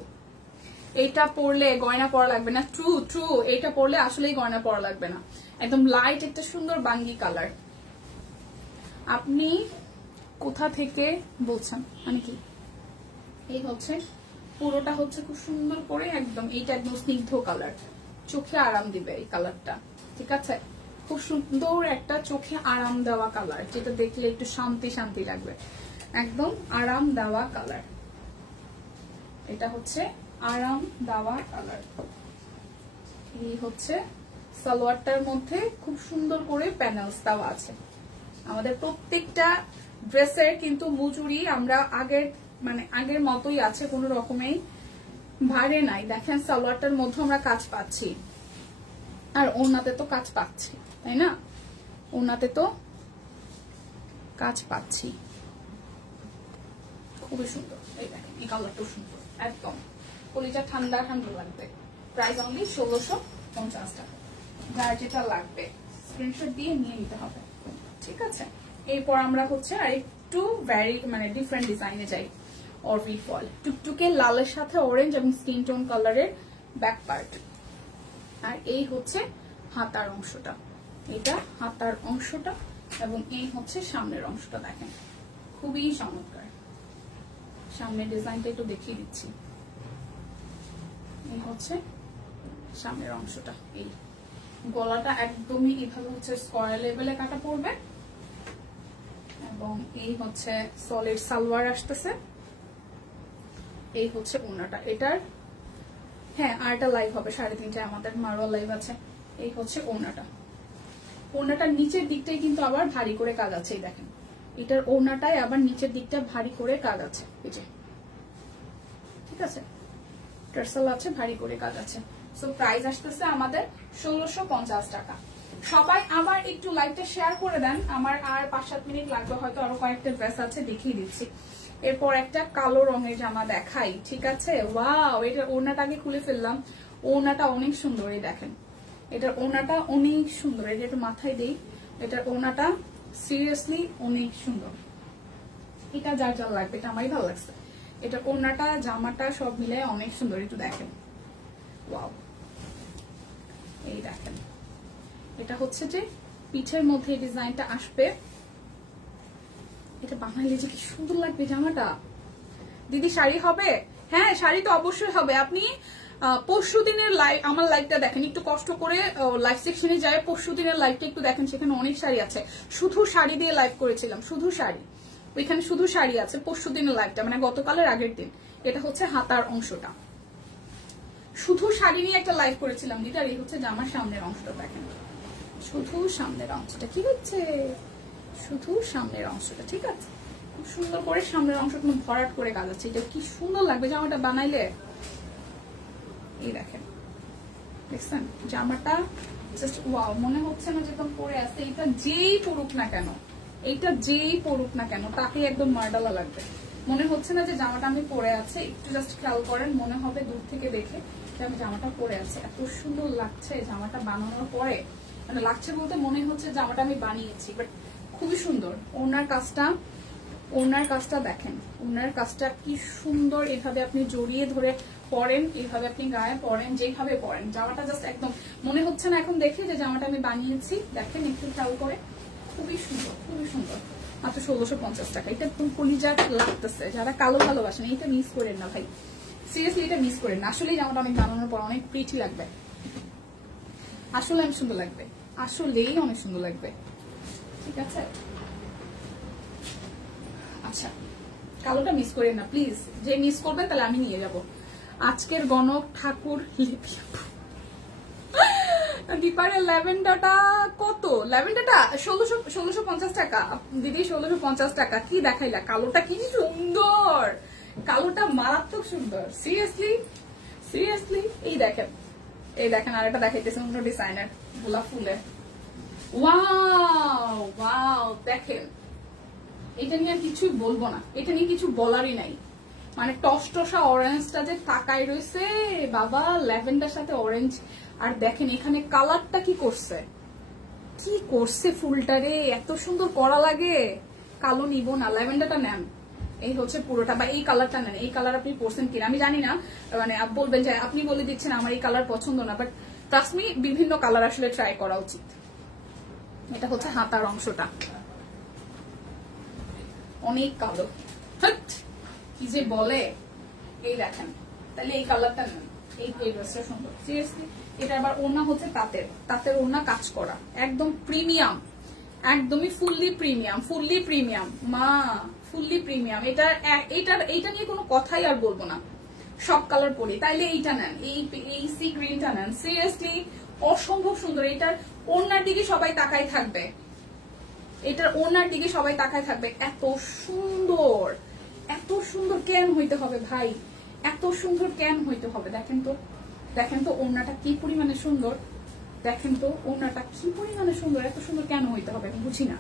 এইটা পরলে গয়না পরা লাগবে না, ট্রু ট্রু, এইটা পরলে আসলেই গয়না পরা লাগবে না, একদম লাইট একটা সুন্দর বাঙ্গি কালার। আপনি কোথা থেকে বলছেন, মানে কি? এই হচ্ছে পুরোটা হচ্ছে খুব সুন্দর করে একদম, এইটা একদম স্নিগ্ধ কালার, চোখে আরাম দিবে এই কালারটা, ঠিক আছে? খুব সুন্দর একটা চোখে আরাম দেওয়া কালার, যেটা দেখলে একটু শান্তি শান্তি লাগবে, একদম আরাম দেওয়া কালার। এটা হচ্ছে আরাম দেওয়া কালার। এই হচ্ছে সালোয়ারটার মধ্যে খুব সুন্দর করে প্যানেলস দেওয়া আছে। আমাদের প্রত্যেকটা ড্রেসের কিন্তু মজুরি আমরা আগের মতোই আছে, কোনো রকমেই ভারে নাই। দেখেন সালোয়ারটার মধ্যে আমরা কাজ পাচ্ছি, আর ওড়নাতে তো কাজ পাচ্ছি, তাই না? ওড়নাতে তো কাজ পাচ্ছি, খুবই সুন্দর। এই দেখেন এই কালারটাও সুন্দর, একদম কলিজা ঠান্ডা ঠান্ডা লাগবে। প্রাইস অনলি 1650 টাকা। যার যেটা লাগবে স্ক্রিনশট দিয়ে নিয়ে নিতে হবে, ঠিক আছে? এরপর আমরা হচ্ছে আর একটু ডিফারেন্ট ডিজাইনে যাই। অরবি ফল টুকটুকে লালের সাথে অরেঞ্জ এবং স্কিন টোন কালারের ব্যাক পার্ট, আর এই হচ্ছে হাতার অংশটা। এটা হাতার অংশটা এবং এই হচ্ছে সামনের অংশটা। দেখেন খুবই চমৎকার। সামনের ডিজাইনটা একটু দেখিয়ে দিচ্ছি। এই হচ্ছে সামনের অংশটা। এই গলাটা একদমই এইভাবে হচ্ছে স্কয়ার লেভেলে কাটা পড়বে, এবং এই হচ্ছে সলিড সালোয়ার আসতেছে। এই হচ্ছে ওড়নাটা। এটার হ্যাঁ আর একটা লাইভ হবে 3:30টায়, আমাদের মারওয়া লাইভ আছে। এই হচ্ছে ওড়নাটা। ওড়নাটার নিচের দিকটাই কিন্তু আবার ভারী করে কাজ আছে। এই দেখেন এটার ওড়নাটায় আবার নিচের দিকটা ভারী করে কাজ আছে, এই যে, ঠিক আছে? টার্সেল আছে, ভারী করে কাজ আছে। সো প্রাইস আসতেছে আমাদের 1650 টাকা। সবাই আবার একটু লাইভটা শেয়ার করে দেন, আমার আর 5-7 মিনিট লাগবে, হয়তো আরো কয়েকটা ড্রেস আছে দেখিয়ে দিচ্ছি। এরপর একটা কালো রঙের জামা দেখাই, ঠিক আছে? ওয়াও, এটার ওড়নাটা আগে খুলে ফেললাম। ওড়নাটা অনেক সুন্দর, এই দেখেন এটার ওড়নাটা অনেক সুন্দর। এটা একটু মাথায় দেই, এটার ওড়নাটা সিরিয়াসলি অনেক সুন্দর। এটা যার যার লাগবে, এটা আমারই ভালো লাগছে। এটা ওড়নাটা জামাটা সব মিলে অনেক সুন্দর, একটু দেখেন। ওয়াও, এই দেখেন এটা হচ্ছে যে পিঠের মধ্যে এই ডিজাইনটা আসবে। এটা বানাইলে যে কি সুন্দর লাগবে জামাটা। দিদি শাড়ি হবে? হ্যাঁ শাড়ি তো অবশ্যই হবে। আপনি পরশু দিনের লাইভ, আমার লাইভটা দেখেন, একটু কষ্ট করে লাইভ সেকশনে যায়, পরশু দিনের লাইভটা একটু দেখেন, সেখানে অনেক শাড়ি আছে। শুধু শাড়ি দিয়ে লাইভ করেছিলাম, শুধু শাড়ি, ওইখানে শুধু শাড়ি আছে। পরশু দিনের লাইভটা মানে গতকালের আগের দিন। এটা হচ্ছে হাতার অংশটা, শুধু শাড়ি নিয়ে একটা লাইভ করেছিলাম দিদি। আর এই হচ্ছে জামার সামনের অংশটা, দেখেন শুধু সামনের অংশটা। কি হচ্ছে? শুধু সামনের অংশটা, ঠিক আছে? খুব সুন্দর করে সামনের অংশটা ভরাট করে কাজ আছে। এটা কি সুন্দর লাগবে জামাটা বানাইলে। এই দেখেন, দেখছেন জামাটা জাস্ট ওয়াও, মনে হচ্ছে না যেরকম পরে আছে। এটা যেই পরুক না কেন, এইটা যেই পরুক না কেন তাকে একদম মার্ডালা লাগবে। মনে হচ্ছে না যে জামাটা আমি পরে আছে। একটু জাস্ট খেয়াল করেন, মনে হবে দূর থেকে দেখে যে আমি জামাটা পরে আছে। এত সুন্দর লাগছে জামাটা বানানোর পরে, মানে লাগছে বলতে মনে হচ্ছে জামাটা আমি বানিয়েছি, বাট খুবই সুন্দর। ওনার কাজটা দেখেন, ওনার কাজটা কি সুন্দর। এভাবে আপনি জড়িয়ে ধরে পরেন, এইভাবে আপনি গায়ে পরেন, যেভাবে পরেন জামাটা জাস্ট একদম মনে হচ্ছে না এখন দেখে যে জামাটা আমি বানিয়েছি। দেখেন একটু খেয়াল করে, খুবই সুন্দর, খুবই সুন্দর। মাত্র 1650 টাকা। এটা কলিজা লাগতেছে। যারা কালো ভালোবাসেন এটা মিস করেন না ভাই, সিরিয়াসলি এটা মিস করেন না। আসলে জামাটা অনেক বানানোর পর অনেক প্রিটি লাগবে, আসলে অনেক সুন্দর লাগবে, আসলেই অনেক সুন্দর লাগবে, ঠিক আছে? আচ্ছা কালোটা মিস করেন না প্লিজ, যে মিস করবেন তাহলে আমি নিয়ে যাব। আজকের গণক ঠাকুর দীপারের ল্যাভেন্ডারটা কত? ল্যাভেন্ডারটা 1650 টাকা দিদি, 1650 টাকা। কি দেখাইলা? কালোটা কি সুন্দর, কালোটা মারাত্মক সুন্দর। সিরিয়াসলি এই দেখেন আর একটা দেখাইতেছে অন্য ডিজাইনের গোলাপ ফুলের। ওয়াও দেখেন, এটা নিয়ে আর কিছুই বলবো না, এটা নিয়ে কিছু বলারই নাই। মানে টসটসা অরেঞ্জটা যে তাকাই রয়েছে বাবা, ল্যাভেন্ডার সাথে অরেঞ্জ। আর দেখেন এখানে কালারটা কি করছে ফুলটারে, এত সুন্দর করা লাগে। কালো নিব না, ল্যাভেন্ডারটা নেন। এই হচ্ছে পুরোটা, বা এই কালারটা নেন। এই কালার আপনি পরছেন কিনা আমি জানি না, মানে বলবেন যে আপনি বলে দিচ্ছেন আমার এই কালার পছন্দ না, বাট ট্রাস্ট মি বিভিন্ন কালার আসলে ট্রাই করা উচিত। এটা হচ্ছে হাতার অংশটা, অনেক কালো, কি যে বলে। এই দেখেন, তাহলে এই কালারটা নেন, এই ড্রেসটা সুন্দর। সিরিয়াসলি এটা আবার ওড়না হচ্ছে তাঁতের ওড়না কাজ করা, একদম প্রিমিয়াম, একদমই ফুললি প্রিমিয়াম মা, ফুললি প্রিমিয়াম। এইটা নিয়ে কোনো কথাই আর বলবো না। সব কালার পরি, তাইলে এইটা নেন, এই সি গ্রিনটা নেন। সিরিয়াসলি অসম্ভব সুন্দর। এটার ওড়নার দিকে সবাই তাকাই থাকবে, এটার ওড়নার দিকে সবাই তাকায় থাকবে। এত সুন্দর কেন হইতে হবে ভাই, এত সুন্দর কেন হইতে হবে? দেখেন তো ওড়নাটা কি পরিমাণে সুন্দর, দেখেন তো ওড়নাটা কি পরিমাণে সুন্দর। এত সুন্দর কেন হইতে হবে আমি বুঝি না,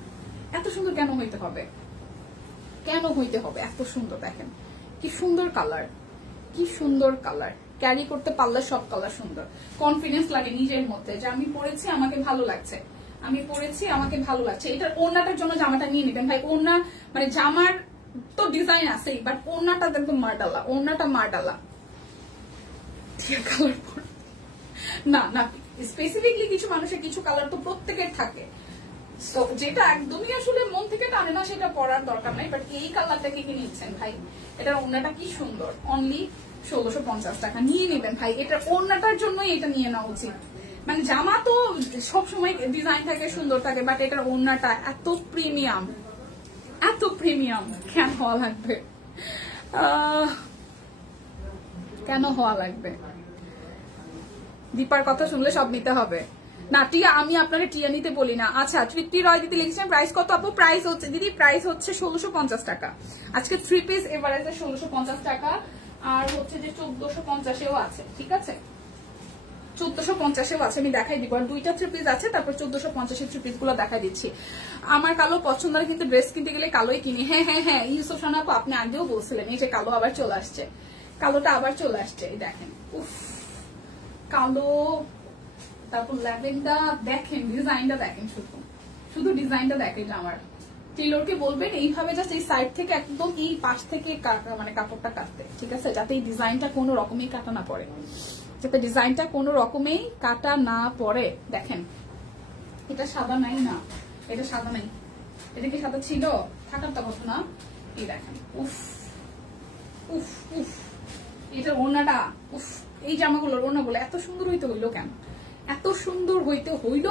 এত সুন্দর কেন হইতে হবে, এত সুন্দর। দেখেন কি সুন্দর কালার, ক্যারি করতে পারলে সব কালার সুন্দর। কনফিডেন্স লাগে নিজের মধ্যে যে আমি পরেছি আমাকে ভালো লাগছে, এটার ওড়নাটার জন্য জামাটা নিয়ে নিবেন ভাই। ওড়না মানে জামার তো ডিজাইন আছেই, বাট ওড়নাটা একদম মার্ডালা, ওড়নাটা মার্ডালা। না স্পেসিফিকলি কিছু মানুষের কিছু কালার তো প্রত্যেকের থাকে, যেটা একদমই আসলে মন থেকে টানে না সেটা পরার দরকার নাই। বাট এই কালারটা কি নিচ্ছেন ভাই? এটার ওড়নাটা কি সুন্দর, অনলি 1650 টাকা নিয়ে নেবেন ভাই। এটার ওড়নাটার জন্যই এটা নিয়ে নেওয়া উচিত। মানে জামা তো সবসময় ডিজাইন থাকে, সুন্দর থাকে, বাট এটার ওড়নাটা এত প্রিমিয়াম কেন হওয়া লাগবে? দীপার কথা শুনলে সব নিতে হবে না টিয়া, আমি আপনাকে টিয়া নিতে বলি না। আচ্ছা তৃপ্তি রয় দিদি লিখছেন প্রাইস কত আপু? প্রাইস হচ্ছে দিদি, প্রাইস হচ্ছে 1650 টাকা। আজকে 3 পিস এভারেজে 1650 টাকা, আর হচ্ছে যে 1450-এও আছে, ঠিক আছে 1450-এও আছে। আমি দেখাই দিব, আর 2টা 3 পিস আছে, তারপর 1450-এর 3 পিস গুলো দেখাই দিচ্ছি। আমার কালো পছন্দ, কিন্তু ড্রেস কিনতে গেলে কালোই কিনি। হ্যাঁ ইউসুফ রানা আপু আপনি আগেও বলছিলেন, এই যে কালো আবার চলে আসছে, কালোটা আবার চলে আসছে। দেখেন উফ কালো, তারপর ল্যাভেন্ডার। দেখেন ডিজাইনটা দেখেন, শুধু ডিজাইনটা দেখেন। আমার টেলরকে বলবেন এইভাবে জাস্ট এই সাইড থেকে একদম এই পাশ থেকে মানে কাপড়টা কাটতে, ঠিক আছে, যাতে এই ডিজাইনটা কোনো রকমেই কাটা না পড়ে, দেখেন এটা সাদা নাই না, এটা সাদা নাই, এটা কি সাদা ছিল? থাকার তো কথা না। এই দেখেন উফ, এটার ওড়নাটা উফ, এই জামাগুলোর ওড়নাগুলো এত সুন্দর হইতে হইলো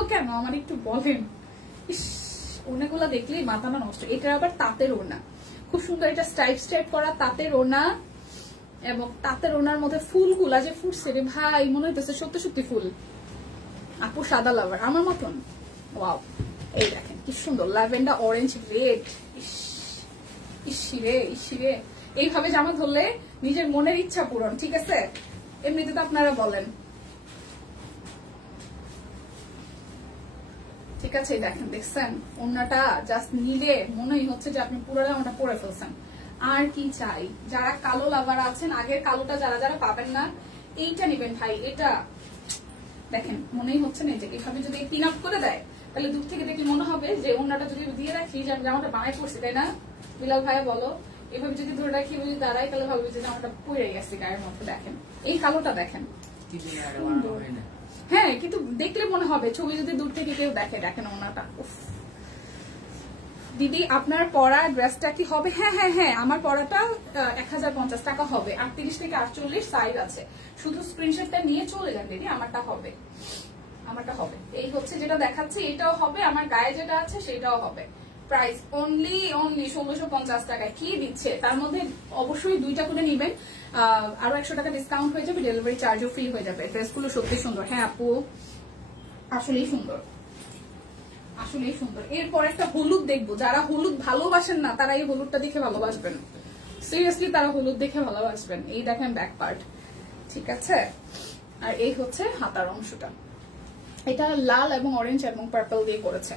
কেন? আমার একটু বলেন। ইস, ওড়নাগুলো দেখলেই মাথা না নষ্ট। এটার আবার তাঁতের ওড়না, খুব সুন্দর। এটা স্ট্রাইপ করা তাঁতের ওড়না, এবং তাঁতের ওড়নার মধ্যে ফুলগুলা যে ফুটছে রে ভাই, মনে হইতেছে সত্যি ফুল। আপু সাদা লাভার আমার মতন। ওয়াও, এই দেখেন কি সুন্দর ল্যাভেন্ডার অরেঞ্জ রেড। ইসিরে এইভাবে জামা ধরলে নিজের মনের ইচ্ছা পূরণ, ঠিক আছে? এমনিতে তো আপনারা বলেন, ঠিক আছে? দেখেন দেখছেন ওড়নাটা জাস্ট নিলে মনেই হচ্ছে যে আপনি পুরো জামাটা পরে ফেলছেন। আর কি চাই? যারা কালো লাভার আছেন, আগের কালোটা যারা পাবেন না, এইটা নিবেন ভাই। এটা দেখেন মনেই হচ্ছে না যে এইভাবে যদি পিন আপ করে দেয়, তাহলে দূর থেকে দেখলে মনে হবে যে ওড়নাটা যদি দিয়ে রাখি যে জামাটা বানাই পড়ছি, তাই না বিলাল ভাইয়া বলো? এভাবে যদি ধরে রাখি, যদি দাঁড়াই, তাহলে ভাববে যে জামাটা পড়ে গেছে গায়ের মধ্যে। দেখেন এই কালোটা দেখেন, হ্যাঁ, কিন্তু দেখলে মনে হবে, ছবি যদি দূর থেকে কেউ দেখে। দেখেন ওড়নাটা উফ। দিদি আপনার পরা ড্রেসটা কি হবে? হ্যাঁ আমার পরাটা 1050 টাকা হবে। 38 থেকে 48 সাইজ আছে, শুধু স্ক্রিনশটটা নিয়ে চলে যান দিদি, আমারটা হবে। এই হচ্ছে যেটা দেখাচ্ছি, এটাও হবে, আমার গায়ে যেটা আছে সেটাও হবে। প্রাইস অনলি 1650 টাকা। কি দিচ্ছে তার মধ্যে? অবশ্যই 2টা করে নিবেন, আরো 100 টাকা ডিসকাউন্ট হয়ে যাবে, ডেলিভারি চার্জও ফ্রি হয়ে যাবে। ড্রেসগুলো সত্যি সুন্দর। হ্যাঁ আপু আসলেই সুন্দর। এরপর একটা হলুদ দেখবো, যারা হলুদ ভালোবাসেন না তারা এই হলুদটা দেখে ভালোবাসবেন, সিরিয়াসলি তারা হলুদ দেখে ভালোবাসবেন। এই দেখেন ব্যাক পার্ট, ঠিক আছে? আর এই হচ্ছে হাতার অংশটা, এটা লাল এবং অরেঞ্জ এবং পার্পল দিয়ে করেছে।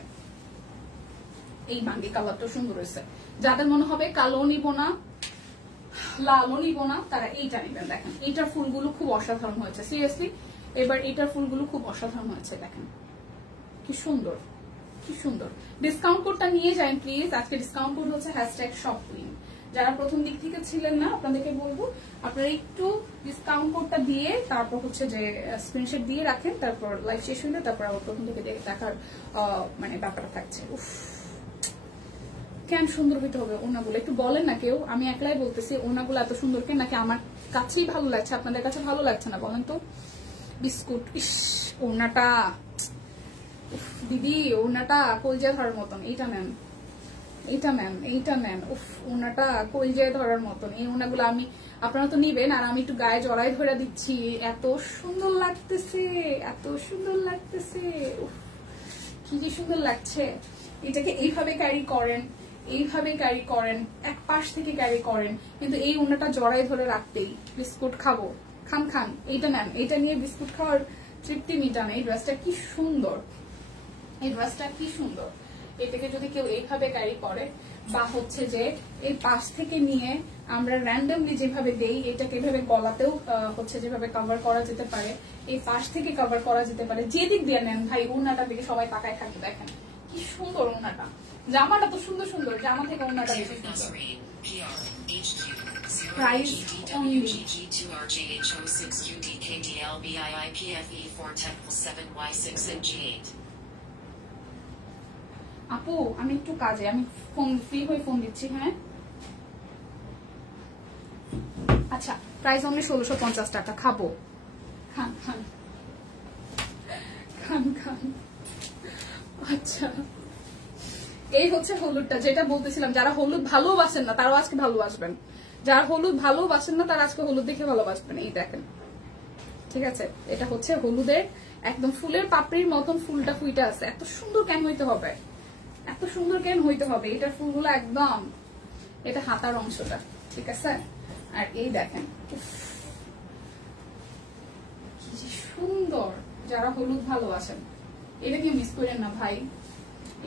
এই বাঙ্গি কালারটা সুন্দর হয়েছে। যাদের মনে হবে কালো নিব না, লালও নিব না, তারা এইটা নিবেন। দেখেন এইটার ফুলগুলো খুব অসাধারণ হয়েছে, সিরিয়াসলি এবার এইটার ফুলগুলো খুব অসাধারণ হয়েছে। দেখেন কি সুন্দর। ডিসকাউন্ট কোডটা নিয়ে যান প্লিজ। আজকে ডিসকাউন্ট কোড হচ্ছে #shopqueen। যারা প্রথম দিক থেকে ছিলেন না, আপনাদেরকে বলবো আপনারা একটু ডিসকাউন্ট কোডটা দিয়ে তারপর হচ্ছে যে স্ক্রিনশট দিয়ে রাখেন, তারপর লাইভ শেষ হলে তারপর আবার প্রথম থেকে দেখার মানে ব্যাপারটা থাকছে। উফ কেন সুন্দর হইতে হবে ওনাগুলো? একটু বলেন না কেউ। আমি একলাই বলতেছি ওনাগুলো এত সুন্দর কেন, নাকি আমার কাছেই ভালো লাগছে, আপনাদের কাছে ভালো লাগছে না? বলেন তো। বিস্কুট, ইস ওড়নাটা দিদি, ওড়নাটা কলজা ধরার মতন। এইটা ম্যাম, এইটা ম্যাম, এইটা ম্যাম, উফ ওড়নাটা কলজায় ধরার মতন। এই ওড়নাগুলো আমি, আপনারা তো নিবেন আর আমি একটু গায়ে জড়াই ধরে দিচ্ছি। এত সুন্দর লাগতেছে, এত সুন্দর লাগতেছে, উফ কি যে সুন্দর লাগছে। এটাকে এইভাবে ক্যারি করেন, এইভাবে ক্যারি করেন, এক পাশ থেকে ক্যারি করেন, কিন্তু এই ওড়নাটা জড়াই ধরে রাখতেই। বিস্কুট খাবো, খান খান। এইটা ম্যাম, এইটা নিয়ে বিস্কুট খাওয়ার তৃপ্তি মিটানে। এই ড্রেসটা কি সুন্দর, এই ড্রেসটা কি সুন্দর। এটাকে যদি কেউ এইভাবে ক্যারি করে বা হচ্ছে যে এই পাশ থেকে নিয়ে আমরা র্যান্ডমলি যেভাবে দেই, এটাকে এভাবে গলাতেও হচ্ছে যেভাবে কভার করা যেতে পারে, এই পাশ থেকে কভার করা যেতে পারে। যে দিক দিয়ে নেন ভাই, ওড়নাটা দিকে সবাই তাকায় থাকবে। দেখেন কি সুন্দর ওড়নাটা, জামাটা তো সুন্দর সুন্দর, জামা থেকে ওড়নাটা বেশি সুন্দর। প্রাইস অনলি আপু, আমি একটু কাজে, আমি ফোন ফ্রি হয়ে ফোন দিচ্ছি। হ্যাঁ আচ্ছা, প্রাইস অনলি 1650 টাকা। খাবো, খান খান খান খান। আচ্ছা, এই হচ্ছে হলুদটা, যেটা বলতেছিলাম। যারা হলুদ ভালোবাসেন না তারাও আজকে ভালোবাসবেন, যারা হলুদ ভালোবাসেন না তারা আজকে হলুদ দেখে ভালোবাসবেন। এই দেখেন, ঠিক আছে, এটা হচ্ছে হলুদের একদম ফুলের পাপড়ির মতন ফুলটা ফুইটা আছে। এত সুন্দর কেন হইতে হবে, এত সুন্দর কেন হইতে হবে? এটার ফুলগুলো একদম, এটা হাতার অংশটা, ঠিক আছে। আর এই দেখেন কি সুন্দর। যারা হলুদ ভালোবাসেন এটা কেউ মিস করেন না ভাই,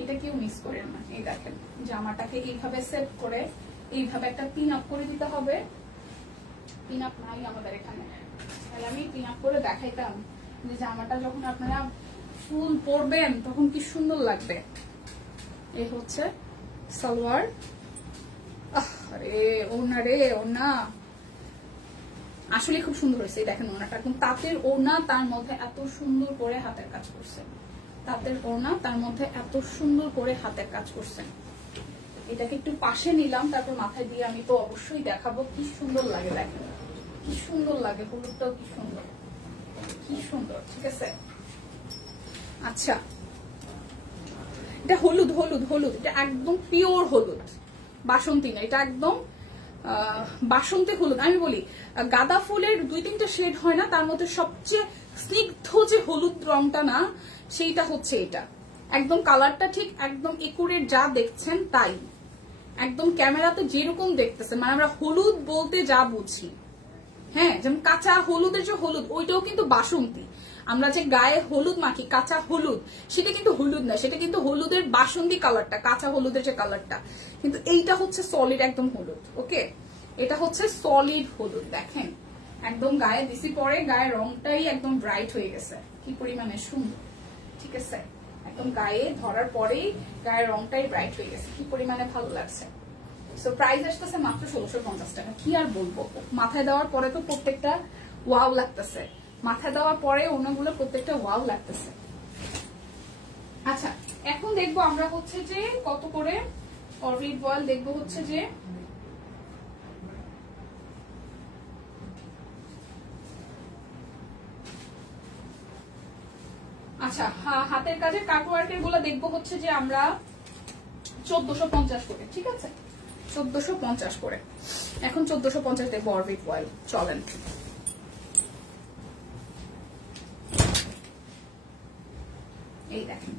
এটা কেউ মিস করেন না। এই দেখেন, জামাটাকে এইভাবে সেট করে এইভাবে একটা পিন আপ করে দিতে হবে। পিন আপ নাই আমাদের এখানে, তাহলে আমি পিন আপ করে দেখাইতাম যে জামাটা যখন আপনারা ফুল পরবেন তখন কি সুন্দর লাগবে। এই হচ্ছে সালোয়ার। আরে ওনা রে, ওনা আসলে খুব সুন্দর হয়েছে। দেখেন ওনাটা একদম তাঁতের ওনা, তার মধ্যে এত সুন্দর করে হাতের কাজ করছে। তাঁতের ওনা, তার মধ্যে এত সুন্দর করে হাতের কাজ করছেন। এটাকে একটু পাশে নিলাম, তারপর মাথায় দিয়ে আমি তো অবশ্যই দেখাবো কি সুন্দর লাগে। দেখেন কি সুন্দর লাগে, হলুদটাও কি সুন্দর, কি সুন্দর, ঠিক আছে। আচ্ছা, এটা হলুদ, হলুদ, হলুদ, এটা একদম পিওর হলুদ, বাসন্তী না, এটা একদম বাসন্তী হলুদ। আমি বলি গাঁদা ফুলের 2-3টা শেড হয় না, তার মধ্যে সবচেয়ে স্নিগ্ধ যে হলুদ রংটা না, সেইটা হচ্ছে এটা। একদম কালারটা ঠিক একদম একুরেট যা দেখছেন তাই, একদম ক্যামেরাতে যেরকম দেখতেছেন, মানে আমরা হলুদ বলতে যা বুঝি। হ্যাঁ, যেমন কাঁচা হলুদের যে হলুদ, ওইটাও কিন্তু বাসন্তী। আমরা যে গায়ে হলুদ মাখি কাঁচা হলুদ, সেটা কিন্তু হলুদ না, সেটা কিন্তু হলুদের বাসন্তী কালারটা, কাঁচা হলুদের যে কালারটা। কিন্তু এইটা হচ্ছে সলিড একদম হলুদ। ওকে, এটা হচ্ছে সলিড হলুদ। দেখেন একদম গায়ে দিছি পরে গায়ের রংটাই একদম ব্রাইট হয়ে গেছে, কি পরিমাণে সুন্দর, ঠিক আছে। একদম গায়ে ধরার পরেই গায়ের রংটাই ব্রাইট হয়ে গেছে, কি পরিমাণে ভালো লাগছে। সো প্রাইস আসতেছে মাত্র 1650 টাকা। কি আর বলবো, মাথায় দেওয়ার পরে তো প্রত্যেকটা ওয়াও লাগতেছে, মাথায় দেওয়ার পরে অন্যগুলো প্রত্যেকটা ওয়াও লাগতেছে। আচ্ছা, এখন দেখবো আমরা হচ্ছে যে কত করে অরবিট বয়েল দেখবো হচ্ছে যে আচ্ছা হাতের কাজে কাটওয়ার্কের গুলো দেখবো হচ্ছে যে আমরা 1450 করে, ঠিক আছে 1450 করে। এখন 1450 দেখবো অরবিট বয়েল, চলেন। এই দেখেন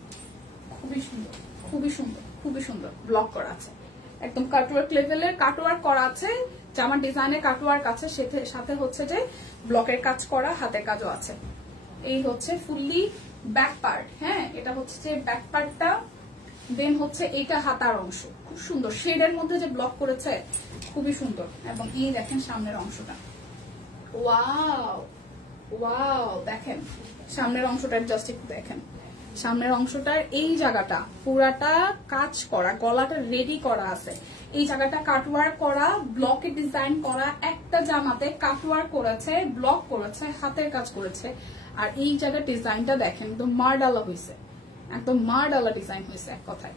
খুবই সুন্দর, খুবই সুন্দর, খুবই সুন্দর ব্লক করা আছে, একদম কাটওয়ার্ক লেভেলের কাটওয়ার্ক করা আছে, জামার ডিজাইনের কাটওয়ার্ক আছে, সাথে হচ্ছে যে ব্লকের কাজ করা, হাতের কাজও আছে। এই হচ্ছে ফুললি ব্যাক পার্ট। হ্যাঁ, এটা হচ্ছে যে ব্যাক পার্টটা, দেন হচ্ছে এইটা হাতার অংশ, খুব সুন্দর শেডের মধ্যে যে ব্লক করেছে, খুবই সুন্দর। এবং এই দেখেন সামনের অংশটা, ওয়াও ওয়াও, দেখেন সামনের অংশটা জাস্ট একটু দেখেন, সামনের অংশটার এই জায়গাটা পুরাটা কাজ করা, গলাটা রেডি করা আছে, এই জায়গাটা কাটওয়ার্ক করা, ব্লকে ডিজাইন করা, একটা জামাতে কাটওয়ার্ক করেছে, ব্লক করেছে, হাতের কাজ করেছে। আর এই জায়গার ডিজাইনটা দেখেন, একদম মারডালা হয়েছে, একদম মারডালা ডিজাইন হয়েছে এক কথায়,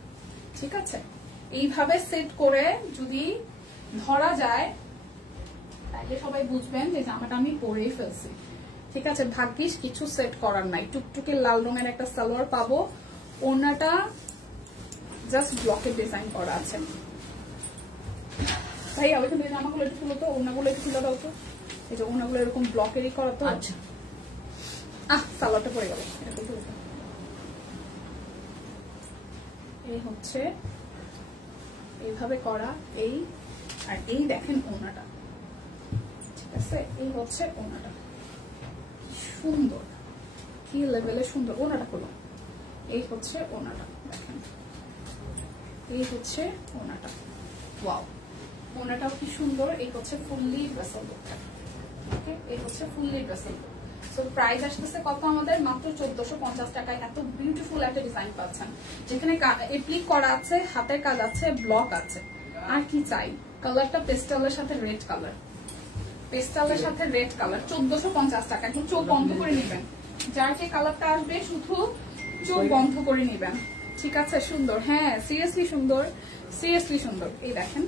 ঠিক আছে। এইভাবে সেট করে যদি ধরা যায় তাহলে সবাই বুঝবেন যে জামাটা আমি পরেই ফেলছি। ঠিক আছে, ভাগ্যিস কিছু সেট করার নাই। টুকটুকে লাল রঙের একটা সালোয়ার পাবো, ওনাটা জাস্ট ব্লকের ডিজাইন করা আছে। ভাই ওইখান থেকে জামাগুলো একটু খুলো তো, ওনাগুলো একটু খুলে দাও তো। এই যে ওনাগুলো এরকম ব্লকেরই করা তো। আচ্ছা, সালোয়ারটা পড়ে গেল। এই হচ্ছে এইভাবে করা, এই আর এই দেখেন ওনাটা, ঠিক আছে, এই হচ্ছে ওনাটা, সুন্দর, কি লেভেলে সুন্দর। ওনাটা খোলো, এই হচ্ছে ওনাটা, দেখেন এই হচ্ছে ওনাটা, ওয়াও, ওনাটাও কি সুন্দর। এই হচ্ছে ফুললি ড্রেসেল লুক, ওকে, এই হচ্ছে ফুললি ড্রেসেল লুক। সো প্রাইস আসতেছে কত আমাদের? মাত্র 1450 টাকায় এত বিউটিফুল একটা ডিজাইন পাচ্ছেন, যেখানে এপ্লিক করা আছে, হাতের কাজ আছে, ব্লক আছে, আর কি চাই। কালারটা পেস্টালের সাথে রেড কালার, পেস্টালের সাথে রেড কালার, 1450 টাকা। এখন চোখ বন্ধ করে নিবেন, যার যে কালারটা আসবে শুধু চোখ বন্ধ করে নিবেন, ঠিক আছে। সুন্দর, হ্যাঁ সিরিয়াসলি সুন্দর, সিরিয়াসলি সুন্দর। এই দেখেন,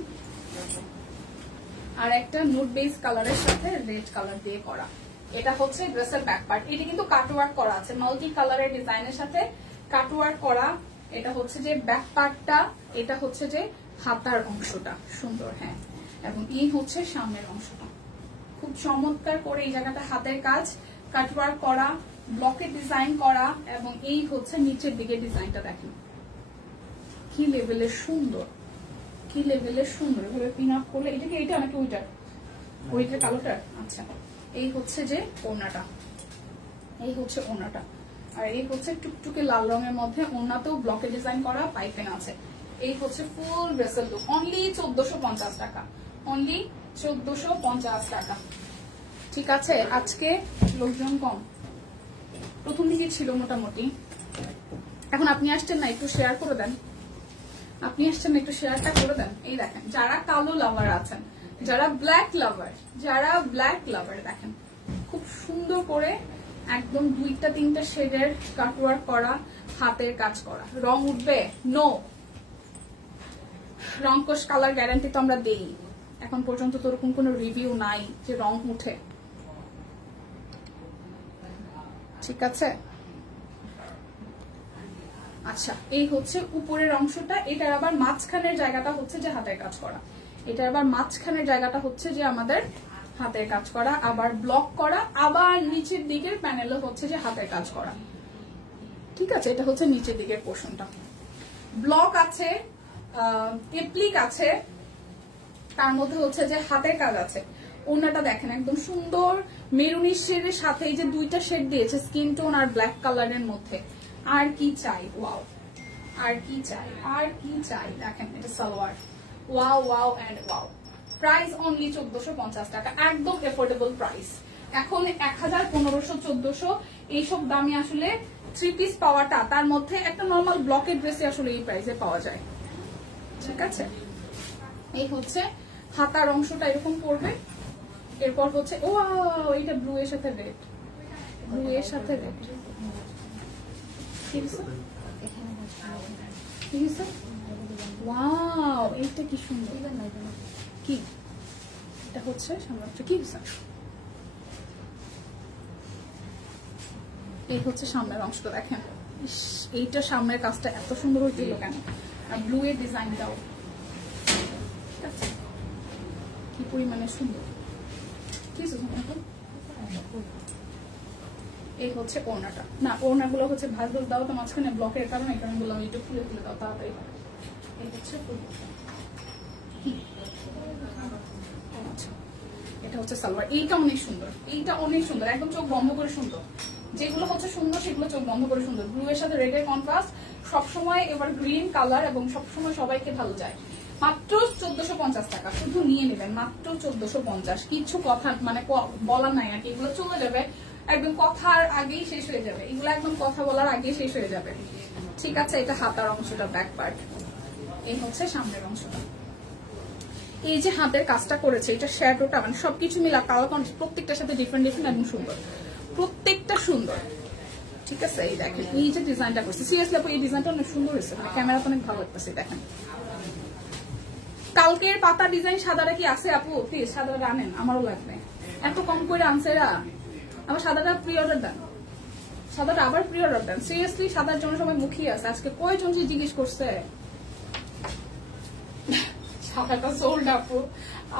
আর একটা নুড বেস কালারের সাথে রেড কালার দিয়ে করা, এটা হচ্ছে ড্রেসের ব্যাক পার্ট। এটা কিন্তু কাটওয়ার্ক করা আছে, মাল্টি কালারের ডিজাইনের সাথে কাটওয়ার্ক করা। এটা হচ্ছে যে ব্যাক পার্টটা, এটা হচ্ছে যে হাতার অংশটা, সুন্দর, হ্যাঁ। এবং এই হচ্ছে সামনের অংশটা, খুব চমৎকার করে এই জায়গাটা হাতের কাজ, কাটওয়ার্ক করা, ব্লকের ডিজাইন করা, এবং এই হচ্ছে নিচের দিকে ডিজাইনটা দেখেন কি লেভেলের সুন্দর, কি লেভেলের সুন্দর। এভাবে পিন আপ করলে, এটা কি এটা নাকি ওইটার, ওইটার কালোটার? আচ্ছা, এই হচ্ছে যে ওড়নাটা, এই হচ্ছে ওড়নাটা, আর এই হচ্ছে টুকটুকে লাল রঙের মধ্যে, ওড়নাতেও ব্লকের ডিজাইন করা, পাইপেন আছে। এই হচ্ছে ফুল ড্রেসের লুক, অনলি 1450 টাকা, অনলি 1450 টাকা, ঠিক আছে। আজকে লোকজন কম, প্রথম দিকে ছিল মোটামুটি, এখন আপনি আসছেন না, একটু শেয়ার করে দেন, আপনি আসছেন একটু শেয়ারটা করে দেন। এই দেখেন, যারা কালো লাভার আছেন, যারা ব্ল্যাক লাভার, যারা ব্ল্যাক লাভার, দেখেন খুব সুন্দর করে একদম 2-3টা শেডের কাটওয়ার্ক করা, হাতের কাজ করা। রং উঠবে? নো, রং কোশ কালার গ্যারান্টি তো আমরা দেই, এখন পর্যন্ত তো ওরকম কোনো রিভিউ নাই যে রং উঠে, ঠিক আছে। আচ্ছা, এই হচ্ছে উপরের অংশটা, এটার আবার মাঝখানের জায়গাটা হচ্ছে যে হাতের কাজ করা, এটার আবার মাঝখানের জায়গাটা হচ্ছে যে আমাদের হাতের কাজ করা, আবার ব্লক করা, আবার নিচের দিকের প্যানেলও হচ্ছে যে হাতের কাজ করা, ঠিক আছে। এটা হচ্ছে নিচের দিকের পোর্শনটা, ব্লক আছে, এপ্লিক আছে, তার মধ্যে হচ্ছে যে হাতের কাজ আছে। ওনাটা দেখেন একদম সুন্দর মেরুনি শেডের সাথে এই যে 2টা শেড দিয়েছে, স্কিন টোন আর ব্ল্যাক কালারের মধ্যে। আর কি চাই, ওয়াও, আর কি চাই, আর কি চাই। দেখেন এটা salwar, wow wow and wow. Price only 1450 টাকা, একদম এফোর্ডেবল প্রাইস। এখন 1000, 1500, 1400 এইসব দামে আসলে 3 পিস পাওয়াটা, তার মধ্যে একটা নর্মাল ব্লকের ড্রেসে আসলে এই প্রাইসে পাওয়া যায়, ঠিক আছে। এই হচ্ছে হাতার অংশটা এরকম পড়বে, এরপর হচ্ছে ও এইটা ব্লু এর সাথে রেড, ব্লু এর সাথে রেড, ওয়াও, এইটা কি সুন্দর, কি এটা হচ্ছে সামনে, কি এই হচ্ছে সামনের অংশটা, দেখেন এইটা সামনের কাজটা এত সুন্দর হয়েছিল কেন, আর ব্লু এর ডিজাইনটাও কি পরিমাণে সুন্দর। এই হচ্ছে ওড়নাটা, না ওড়নাগুলো হচ্ছে ভাজ ভাজ দাও তো মাঝখানে ব্লকের কারণে, কারণ বললাম একটু খুলে খুলে দাও তাড়াতাড়ি। এই হচ্ছে এটা হচ্ছে সালোয়ার, এইটা অনেক সুন্দর, এইটা অনেক সুন্দর, একদম চোখ বন্ধ করে সুন্দর। যেগুলো হচ্ছে সুন্দর সেগুলো চোখ বন্ধ করে সুন্দর। ব্লু এর সাথে রেড এর কন্ট্রাস্ট সবসময়, এবার গ্রিন কালার এবং সবসময় সবাইকে ভালো যায়। মাত্র 1450 টাকা, শুধু নিয়ে নেবেন, মাত্র 1450। কিছু কথা মানে বলার নাই আর কি, এগুলো চলে যাবে একদম কথার আগেই শেষ হয়ে যাবে, এগুলো একদম কথা বলার আগেই শেষ হয়ে যাবে, ঠিক আছে। এটা হাতার অংশটা, ব্যাক পার্ট, এই হচ্ছে সামনের অংশটা। এই যে হাতের কাজটা করেছে, এটা শ্যাডোটা মানে সবকিছু মিলা কালার প্রত্যেকটার সাথে ডিফারেন্ট ডিফারেন্ট এবং সুন্দর, প্রত্যেকটা সুন্দর, ঠিক আছে। এই দেখেন এই যে ডিজাইনটা করছে, সিরিয়াসলি আপু এই ডিজাইনটা অনেক সুন্দর হয়েছে, মানে ক্যামেরাতে অনেক ভালো লাগতেছে। দেখেন কালকের পাতা ডিজাইন সাদাটা কি আছে আপু? প্লিজ সাদাটা আনেন, আমারও লাগবে। এত কম করে আনছে এরা, আমার সাদাটা প্রি অর্ডার দেন, সাদাটা আবার প্রি অর্ডার দেন। সিরিয়াসলি সাদার জন্য সবাই মুখিয়ে আছে। আজকে কয়জন যে জিজ্ঞেস করছে সাদাটা সোল্ড আপু,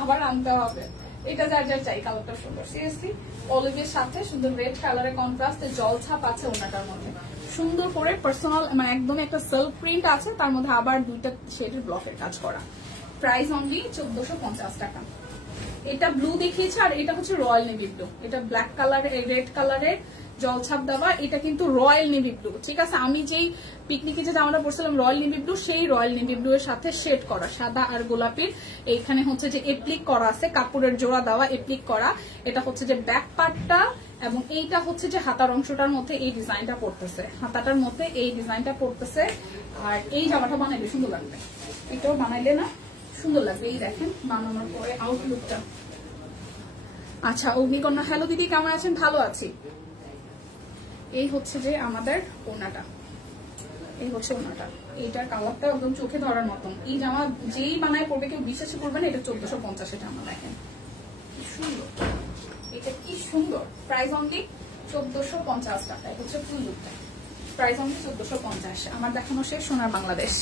আবার আনতে হবে। এটা যার যার চাই, কালারটা সুন্দর। সিরিয়াসলি অলিভের সাথে সুন্দর রেড কালারের কন্ট্রাস্টে জল ছাপ আছে ওনাটার মধ্যে, সুন্দর করে পার্সোনাল মানে একদমই একটা সেলফ প্রিন্ট আছে, তার মধ্যে আবার দুইটা শেডের ব্লকের কাজ করা। প্রাইস অনলি 1450 টাকা। এটা ব্লু দেখিয়েছে, আর এটা হচ্ছে রয়্যাল নেভি ব্লু। এটা ব্ল্যাক কালারের রেড কালারের জলছাপ দেওয়া, এটা কিন্তু রয়্যাল নেভি ব্লু। ঠিক আছে, আমি যেই পিকনিকে যে জামাটা পরছিলাম রয়্যাল নেভি ব্লু, সেই রয়্যাল নেভি ব্লু এর সাথে শেড করা সাদা আর গোলাপির। এইখানে হচ্ছে যে এপ্লিক করা আছে, কাপড়ের জোড়া দেওয়া এপ্লিক করা। এটা হচ্ছে যে ব্যাক পার্টটা, এবং এইটা হচ্ছে যে হাতার অংশটার মধ্যে এই ডিজাইনটা পড়তেছে, হাতাটার মধ্যে এই ডিজাইনটা পড়তেছে। আর এই জামাটা বানাইলে সুন্দর লাগবে, এটাও বানাইলে না সুন্দর লাগবে। এই দেখেন বানানোর পরে আউটলুকটা। আচ্ছা অগ্নিকন্যা, হ্যালো দিদি, কেমন আছেন? ভালো আছি। এই হচ্ছে যে আমাদের ওড়নাটা, এই হচ্ছে ওড়নাটা। এইটার কালারটা একদম চোখে ধরার মতন। এই জামা যেই বানায় পড়বে কেউ বিশ্বাসই করবে না। এটা 1450 জামা, দেখেন কি সুন্দর, এটা কি সুন্দর। প্রাইস অনলি 1450 টাকা। এটা হচ্ছে ফুল লুকটা, প্রাইস অনলি 1450। আমার দেখানো শেষ সোনার বাংলাদেশ।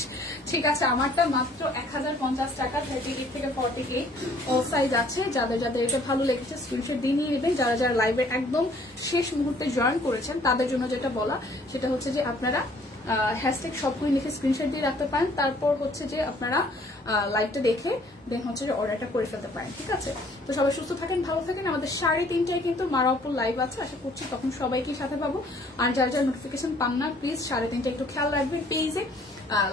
ঠিক আছে, আমারটা মাত্র 1050 টাকা, 38 থেকে 48 অল সাইজ আছে। যাদের যাদের এটা ভালো লেগেছে স্ক্রিনশট দিয়ে নিয়ে নেবেন। যারা যারা লাইভে একদম শেষ মুহূর্তে জয়েন করেছেন তাদের জন্য যেটা বলা সেটা হচ্ছে যে আপনারা হ্যাশট্যাগ সবগুলি লিখে স্ক্রিনশট দিয়ে রাখতে পারেন। তারপর হচ্ছে যে আপনারা লাইভটা দেখে দেন হচ্ছে যে অর্ডারটা করে ফেলতে পারেন। ঠিক আছে, তো সবাই সুস্থ থাকেন, ভালো থাকেন। আমাদের 3:30টায় কিন্তু মারাপুর লাইভ আছে, আশা করছি তখন সবাইকে সাথে পাবো। আর যারা যারা নোটিফিকেশন পান না প্লিজ 3:30টায় একটু খেয়াল রাখবেন, পেজে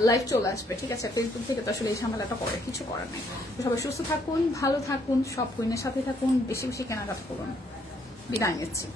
লাইভ চলে আসবে। ঠিক আছে, ফেসবুক থেকে তো আসলে এই ঝামেলাটা করে কিছু করার নেই। তো সবাই সুস্থ থাকুন, ভালো থাকুন, সব কুইনের সাথে থাকুন, বেশি বেশি কেনাকাটা করুন। বিদায় নিচ্ছি।